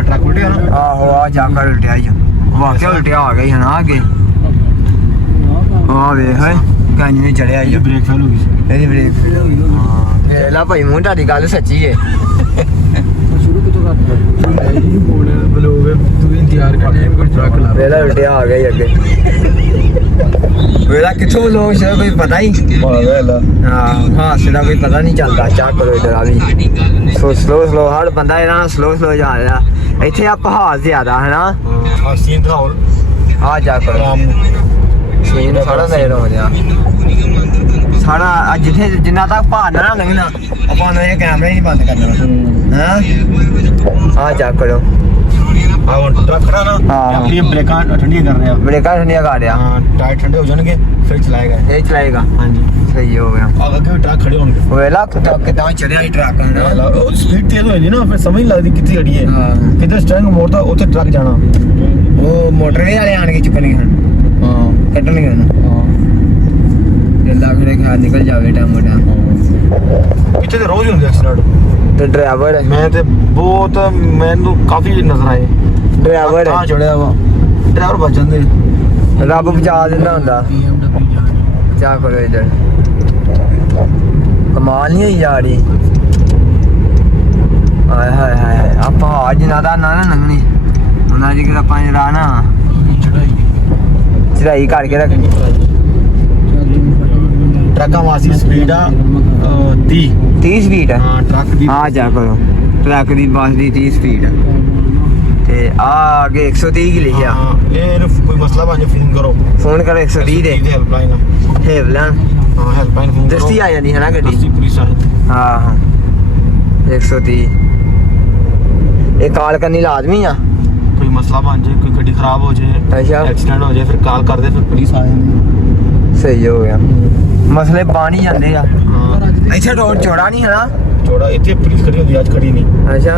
ਟਰੱਕ ਉਲਟਿਆ ਨਾ ਆਹੋ ਆ ਜਾ ਕਰ ਉਲਟਿਆ ਹੀ ਵਾਕਿਆ ਉਲਟਿਆ ਆ ਗਈ ਹਨਾ ਅੱਗੇ ਆ ਵੇ ਹੈ ਗੰਜ ਨੇ ਚੜਿਆ ਹੀ ਬ੍ਰੇਕ ਫੇਲ ਹੋ ਗਈ ਸੀ ਇਹਦੀ ਬ੍ਰੇਕ ਹਾਂ ਇਹ ਲਾ ਭਾਈ ਮੂੰਹ ਤੁਹਾਡੀ ਗੱਲ ਸੱਚੀ ਏ ਸ਼ੁਰੂ ਕਿਤੋਂ ਕਰਦਾ ਬੋਲ ਬਲੋਗ ਤੂੰ ਇੰਤਜ਼ਾਰ ਕਰਨੇ ਕੋਈ ਟਰੱਕ ਲਾ ਵੇਲਾ ਉਲਟਿਆ ਆ ਗਈ ਅੱਗੇ ਵੇਲਾ ਕਿੱਥੋਂ ਲੋਕ ਸ਼ਾਇਦ ਕੋਈ ਪਤਾ ਹੀ ਵੇਲਾ ਹਾਂ ਸਿੱਧਾ ਕੋਈ ਪਤਾ ਨਹੀਂ ਚੱਲਦਾ ਚਾਹ ਕਰੋ ਇਧਰ ਆ ਵੀ ਸੋ ਸਲੋ ਹਰ ਬੰਦਾ ਇਹਨਾਂ ਸਲੋ ਜਾ ਰਿਹਾ ਇੱਥੇ ਆ ਪਹਾੜ ਜ਼ਿਆਦਾ ਹੈ ਨਾ ਹਾਂ ਸੀਨ ਦਿਖਾਓ ਆ ਜਾ ਕਰੋ ਆਰਾਮ ਸੀਨ ਸਾਰਾ ਨਜ਼ਰ ਹੋ ਰਿਹਾ ਸਾਰਾ ਜਿੱਥੇ ਜਿੰਨਾ ਤੱਕ ਪਹਾੜ ਨਾ ਲੰਘਣਾ ਆਪਾਂ ਨੇ ਇਹ ਕੈਮਰਾ ਹੀ ਨਹੀਂ ਬੰਦ ਕਰਨਾ ਹਾਂ ਆ ਜਾ ਕਰੋ ਆ ਹੁਣ ਟਰੱਕ ਖੜਾ ਨਾ ਹਾਂ। ਆਪਣੀ ਬ੍ਰੇਕਾਂ ਠੰਡੀਆਂ ਕਰ ਰਿਹਾ ਬ੍ਰੇਕਾਂ ਠੰਡੀਆਂ ਕਰ ਰਿਹਾ ਹਾਂ ਟਾਇਰ ਠੰਡੇ ਹੋ ਜਾਣਗੇ ਫਿਰ ਚਲਾਏਗਾ ਇਹ ਚਲਾਏਗਾ ਹਾਂਜੀ ਸਹੀ ਹੋ ਗਿਆ ਅੱਗੇ ਵੀ ਟਰੱਕ ਖੜੇ ਹੋਣਗੇ ਵੇਲਾ ਕਿਦਾਂ ਚੜਿਆ ਹੀ ਟਰੱਕ ਹੈ ਉਹ ਸਪੀਡ ਤੇਜ਼ ਹੋ ਜਾਂਦੀ ਨਾ ਫਿਰ ਸਮਝ ਨਹੀਂ ਲੱਗਦੀ ਕਿੱਥੇ ਅੜੀ ਹੈ ਹਾਂ ਕਿਤੇ ਸਟੈਂਡ ਮੋੜਦਾ ਉੱਥੇ ਟਰੱਕ ਜਾਣਾ ਉਹ ਮੋਟਰਵੇ ਵਾਲੇ ਆਣ ਕੇ ਚੁੱਕਣਗੇ ਹੁਣ ਹਾਂ ਕੱਢਣਗੇ ਹੁਣ ਜੱਲਾ ਖੜੇ ਖਾ ਨਿਕਲ ਜਾਵੇ ਟਾਈਮ ਇੱਥੇ ਤੇ ਰੋਜ਼ ਹੁੰਦੇ ਐਕਸੀਡੈਂਟ ਤੇ ਡਰਾਈਵਰ ਮੈਂ ਤੇ ਬਹੁਤ ਮੈਨੂੰ ਕਾਫੀ ਨਜ਼ਰ ਆਏ ਡਰਾਈਵਰ ਹਾਂ ਚੜਿਆ ਵਾ ਡਰਾਈਵਰ ਬਚ ਜਾਂਦੇ ਰੱਬ ਬਚਾ ਦਿੰਦਾ ਹੁੰਦਾ ਚਾ ਕਰੋ ਇਧਰ ਕਮਾਲ ਨਹੀਂ ਹੋਈ ਯਾਰੀ ਆਏ ਹਾਏ ਹਾਏ ਆਪਾਂ ਅੱਜ ਨਾ ਦਾ ਨਾ ਲੰਘਣੀ ਉਹਨਾਂ ਜੀ ਕਿ ਆਪਾਂ ਜਰਾ ਨਾ ਚੜਾਈ ਕਰਕੇ ਰੱਖਣੀ ਟਰੱਕਾਂ ਵਾਸੀ ਸਪੀਡ ਆ 30 ਸਪੀਡ ਹਾਂ ਟਰੱਕ ਦੀ ਆ ਜਾ ਕਰੋ ਟਰੱਕ ਦੀ ਬੱਸ ਦੀ 30 ਸਪੀਡ ਤੇ ਆ ਅੱਗੇ 130 ਕੀ ਲਿਖਿਆ ਹਾਂ ਇਹ ਕੋਈ ਮਸਲਾ ਬਣ ਜਾ ਫੋਨ ਕਰੋ ਫੋਨ ਕਰੋ 130 ਦੇ ਹੈਲਪਲਾਈਨ ਹੈਵਲਨ ਹਾਂ ਹੈਲਪਲਾਈਨ ਫੋਨ ਕਰੋ ਦਸਤੀ ਆ ਜਾਂਦੀ ਹੈ ਨਾ ਗੱਡੀ ਦਸਤੀ ਪੁਲਿਸ ਆ ਹਾਂ ਹਾਂ 130 ਇਹ ਕਾਲ ਕਰਨੀ ਲਾਜ਼ਮੀ ਆ ਕੋਈ ਮਸਲਾ ਬਣ ਜਾਏ ਕੋਈ ਗੱਡੀ ਖਰਾਬ ਹੋ ਜਾਏ ਅੱਛਾ ਐਕਸੀਡੈਂਟ ਹੋ ਜਾਏ ਫਿਰ ਕਾਲ ਕਰਦੇ ਫਿਰ ਪੁਲਿਸ ਆ ਜਾਂਦੀ ਸਹੀ ਹੋ ਗਿਆ ਮਸਲੇ ਬਣ ਹੀ ਜਾਂਦੇ ਆ ਹਾਂ ਇੱਥੇ ਰੋਡ ਚੌੜਾ ਨਹੀਂ ਹੈ ਨਾ ਚੋੜਾ ਇੱਥੇ ਪੁਲਿਸ ਖੜੀ ਹੁੰਦੀ ਅੱਜ ਖੜੀ ਨਹੀਂ ਅੱਛਾ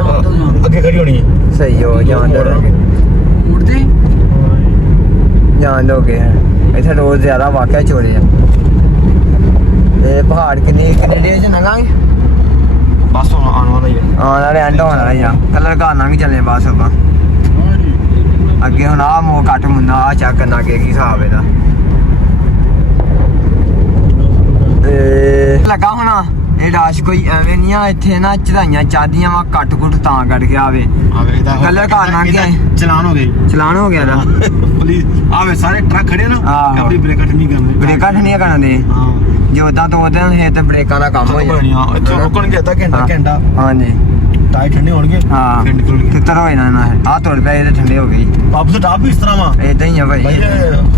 ਅੱਗੇ ਖੜੀ ਹੋਣੀ ਹੈ ਸਹੀ ਹੋ ਜਾਣ ਦੋ ਮੁੜਦੇ ਜਾਣ ਦੋਗੇ ਇੱਥੇ ਰੋਡ ਜ਼ਿਆਦਾ ਵਾਕਿਆ ਚੋਰੇ ਆ ਇਹ ਪਹਾੜ ਕਿੰਨੀ ਦੇਰ ਚ ਲੰਘਾਂਗੇ ਬਸ ਹੁਣ ਆਉਣ ਵਾਲਾ ਹੀ ਹੈ ਆਉਣ ਵਾਲੇ ਐਂਡ ਹੋਣ ਵਾਲਾ ਹੀ ਆ ਕਲਰ ਘਾਨਾ ਵੀ ਚੱਲੇ ਬਸ ਆਪਾਂ ਅੱਗੇ ਹੁਣ ਆ ਮੋ ਕੱਟ ਮੁੰਨਾ ਆ ਚੱਕ ਨਾ ਕੇ ਕੀ ਹਿਸਾਬ ਇਹਦਾ ਤੇ ਲੱਗਾ ਹੋਣਾ ਇਹ ਰਾਸ਼ ਕੋਈ ਐਵੇਂ ਨਹੀਂ ਆ ਇੱਥੇ ਨਾ ਚੜਾਈਆਂ ਚਾਦੀਆਂ ਵਾ ਕੱਟ ਕੁੱਟ ਤਾਂ ਕੱਢ ਕੇ ਆਵੇ ਆਵੇ ਇਹਦਾ ਕਲਰ ਘਰ ਲੰਘ ਗਿਆ ਚਲਾਨ ਹੋ ਗਈ ਚਲਾਨ ਹੋ ਗਿਆ ਦਾ ਪੁਲਿਸ ਆਵੇ ਸਾਰੇ ਟਰੱਕ ਖੜੇ ਨਾ ਆਹੋ। ਆਪਣੀ ਬ੍ਰੇਕਾਂ ਨਹੀਂ ਕਰਦੇ ਬ੍ਰੇਕਾਂ ਠੰਡੀਆਂ ਕਰਨ ਦੇ ਹਾਂ ਜੇ ਉਦਾਂ ਤੋਂ ਉਦਾਂ ਇਹ ਤੇ ਬ੍ਰੇਕਾਂ ਦਾ ਕੰਮ ਹੋ ਬਣੀਆਂ ਇੱਥੇ ਹਾਂ। ਰੁਕਣਗੇ ਅੱਧਾ ਘੰਟਾ ਹਾਂ। ਘੰਟਾ ਹਾਂਜੀ ਟਾਇਰ ਠੰਡੇ ਹੋਣਗੇ ਹਾਂ ਫਿਰ ਨਿਕਲਣਗੇ ਤਿੱਤਰ ਹੋਏ ਨਾ ਆ ਤੁਰ ਪਿਆ ਇਹਦੇ ਠੰਡੇ ਹੋ ਗਈ ਵਾਪਸ ਟਾਪ ਵੀ ਇਸ ਤਰ੍ਹਾਂ ਵਾ ਇਦਾਂ ਹੀ ਆ ਭਾਈ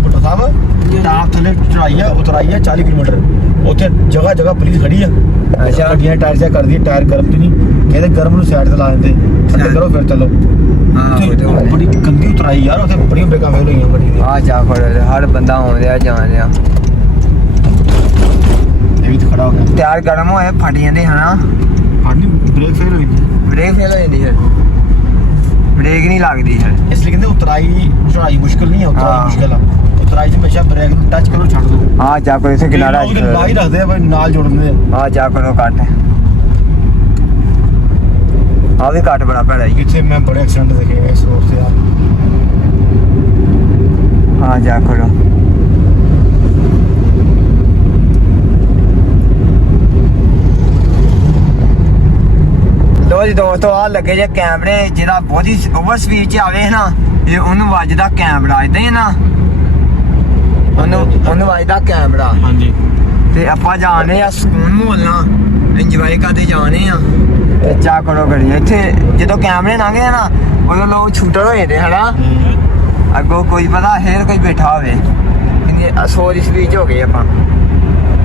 ਭੁੱਟਾ ਸਾਹਿਬ ਟਾਪ ਥੱਲੇ ਚੜਾਈ ਆ ਉਤਰਾਈ ਆ 40 ਕਿਲੋਮੀਟਰ ਉੱਥੇ ਜਗ੍ਹਾ ਜਗ੍ਹਾ ਪੁਲਿਸ ਖੜੀ ਆ ਅੱਛਾ ਗੱਡੀਆਂ ਟਾਇਰ ਚੈੱਕ ਕਰਦੀ ਆ ਟਾਇਰ ਗਰਮ ਤੇ ਨਹੀਂ ਕਹਿੰਦੇ ਗਰਮ ਨੂੰ ਸਾਈਡ ਤੇ ਲਾ ਦਿੰਦੇ ਠੰਡੇ ਕਰੋ ਫਿਰ ਚੱਲੋ ਹਾਂ ਉੱਥੇ ਉਹ ਤੇ ਹੋਣੇ। ਬੜੀ ਗੰਦੀ ਉਤਰਾਈ ਯਾਰ ਉੱਥੇ ਬੜੀਆਂ ਬ੍ਰੇਕਾਂ ਫੇਲ ਹੋਈਆਂ ਗੱਡੀ ਦੀਆਂ ਆ ਜਾ ਫੜ ਹਰ ਬੰਦਾ ਆਉਣ ਰਿਹਾ ਜਾਣ ਰਿਹਾ ਇਹ ਵੀ ਤੇ ਖੜਾ ਹੋ ਗਿਆ ਤਿਆਰ ਗਰਮ ਹੋਏ ਫਟ ਜਾਂਦੇ ਹਨਾ ਹਾਂਜੀ ਬ੍ਰੇਕ ਫੇਲ ਹੋਈ ਬ੍ਰੇਕ ਫੇਲ ਹੋ ਜਾਂਦੀ ਹੈ ਬ੍ਰੇਕ ਨਹੀਂ ਲੱਗਦੀ ਹੈ ਇਸ ਲਈ ਕਹਿੰਦੇ ਉਤਰਾਈ ਚੜਾਈ ਮੁਸ਼ਕਲ ਨਹੀਂ ਹੈ ਹਾਂ। ਉਤਰਾਈ ਮੁਸ਼ਕਲ ਆ ਉਤਰਾਈ 'ਚ ਹਮੇਸ਼ਾ ਬ੍ਰੇਕ ਨੂੰ ਟੱਚ ਕਰੋ ਛੱਡ ਦਿਓ ਆ ਜਾ ਕਰੋ ਇਸੇ ਕਿਨਾਰਾ ਲਾ ਹੀ ਰੱਖਦੇ ਆ ਭਾਈ ਨਾਲ ਜੋੜ ਦਿੰਦੇ ਆ ਆ ਜਾ ਕਰੋ ਕੱਟ ਆ ਵੀ ਕੱਟ ਬੜਾ ਭੈੜਾ ਹੀ ਇੱਥੇ ਮੈਂ ਬੜੇ ਐਕਸੀਡੈਂਟ ਦੇਖੇ ਆ ਇਸ ਰੋਡ ਤੇ ਆ ਆ ਜਾ ਕਰੋ ਲੋ ਜੀ ਦੋਸਤੋ ਆ ਲੱਗੇ ਜੇ ਕੈਮਰੇ ਜਿਹੜਾ ਬਹੁਤੀ ਓਵਰ ਸਪੀਡ 'ਚ ਆਵੇ ਨਾ ਇਹ ਉਹਨੂੰ ਵੱਜਦਾ ਕੈਮਰਾ ਇਦਾਂ ਹੀ ਹੈ ਨਾ ਉਹਨੂੰ ਵੱਜਦਾ ਕੈਮਰਾ ਹਾਂਜੀ ਤੇ ਆਪਾਂ ਜਾਣੇ ਆ ਸਕੂਨ ਮੁਹੱਲਾ ਇੰਜੋਏ ਕਰਦੇ ਜਾਣੇ ਆ ਤੇ ਚਾ ਕਰੋ ਕਰੀ ਇੱਥੇ ਜਦੋਂ ਕੈਮਰੇ ਲੰਘਦੇ ਆ ਨਾ ਉਦੋਂ ਲੋਕ ਛੂਟਰ ਹੋ ਜਾਂਦੇ ਹਨਾ ਅੱਗੋਂ ਕੋਈ ਪਤਾ ਫੇਰ ਕੋਈ ਬੈਠਾ ਹੋਵੇ ਕਿੰਨੀ 100 ਦੀ ਸਪੀਡ 'ਚ ਹੋ ਗਏ ਆਪਾਂ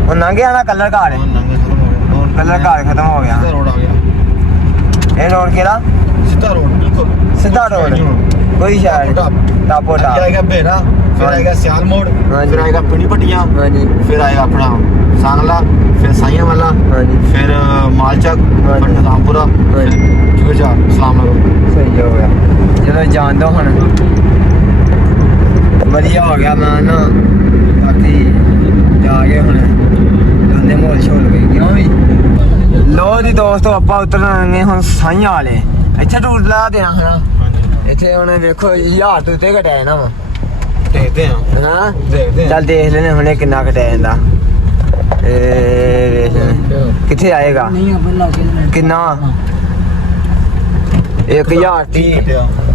ਉਹ ਲੰਘਿਆ ਨਾ ਕਲਰ ਘਰ ਕਲਰ ਘਰ ਖਤਮ ਹੋ ਗਿਆ ਰੋਡ ਆ ਗਿਆ ਇਹ ਰੋਡ ਕਿਹੜਾ ਸਿੱਧਾ ਰੋਡ ਬਿਲਕੁਲ ਸਿੱਧਾ ਰੋਡ ਕੋਈ ਸ਼ਾਇਦ ਟਾਪੋ ਅੱਗੇ ਟਾਪ ਆਏਗਾ ਬੇਰਾ ਫਿਰ ਹਾਂਜੀ। ਆਏਗਾ ਸਿਆਲ ਮੋੜ ਹਾਂਜੀ। ਫਿਰ ਆਏਗਾ ਪਿੰਡੀ ਪੱਟੀਆਂ ਹਾਂਜੀ ਫਿਰ ਆਏਗਾ ਆਪਣਾ ਸਾਂਗਲਾ फिर साइया वाला, ਹਾਂਜੀ फिर मालचक, हाँ फिर जी। निजामपुरा, हाँ जी। फिर इस्लामनगर। ਸਹੀ ਹੋ ਗਿਆ ਚਲੋ ਜਾਣ ਦੋ ਹੁਣ ਵਧੀਆ ਹੋ ਗਿਆ ਮੈਂ ਨਾ ਬਾਕੀ ਜਾ ਕੇ ਹੁਣ ਜਾਂਦੇ ਮੋਲ ਛੋਲ ਗਈ ਕਿਉਂ ਵੀ ਲੋ ਜੀ ਦੋਸਤੋ ਆਪਾਂ ਉਤਰਾਂਗੇ ਹੁਣ ਸਾਈਆਂ ਵਾਲੇ ਇੱਥੇ ਟੂਰ ਲਾ ਦੇਣਾ ਹਨਾ ਇੱਥੇ ਹੁਣ ਵੇਖੋ 1000 ਤੋਂ ਉੱਤੇ ਘਟਿਆ ਨਾ ਵਾ देखते हैं, ਹਾਂ देखते हैं। ਚੱਲ ਦੇਖ ਲੈਨੇ ਹੁਣੇ ਕਿੰਨਾ ਘਟਿਆ ਜਾਂਦਾ ਇਹ ਵੇਖ ਲੈਨੇ। ਕਿੱਥੇ ਆਏਗਾ ਨਹੀਂ ਆਪਾਂ ਲਾਗੇ ਕਿੰਨਾ 1030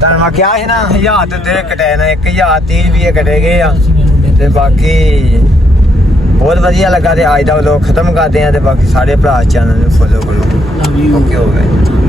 ਤਾਂ ਮੈਂ ਕਿਹਾ ਸੀ ਨਾ 1000 ਤੋਂ ਉੱਤੇ ਘਟਿਆ ਨਾ 1030 ਵੀ ਇਹ ਘਟੇ ਗਏ ਆ ਤੇ ਬਾਕੀ ਬਹੁਤ ਵਧੀਆ ਲੱਗਾ ਤੇ ਅੱਜ ਦਾ ਵਲੋਗ ਖਤਮ ਕਰਦੇ ਆ ਤੇ ਬਾਕੀ ਸਾਰੇ ਭਰਾ ਚੈਨਲ ਨੂੰ ਫੋਲੋ ਕਰੋ ਓਕੇ ਹੋ ਗਿਆ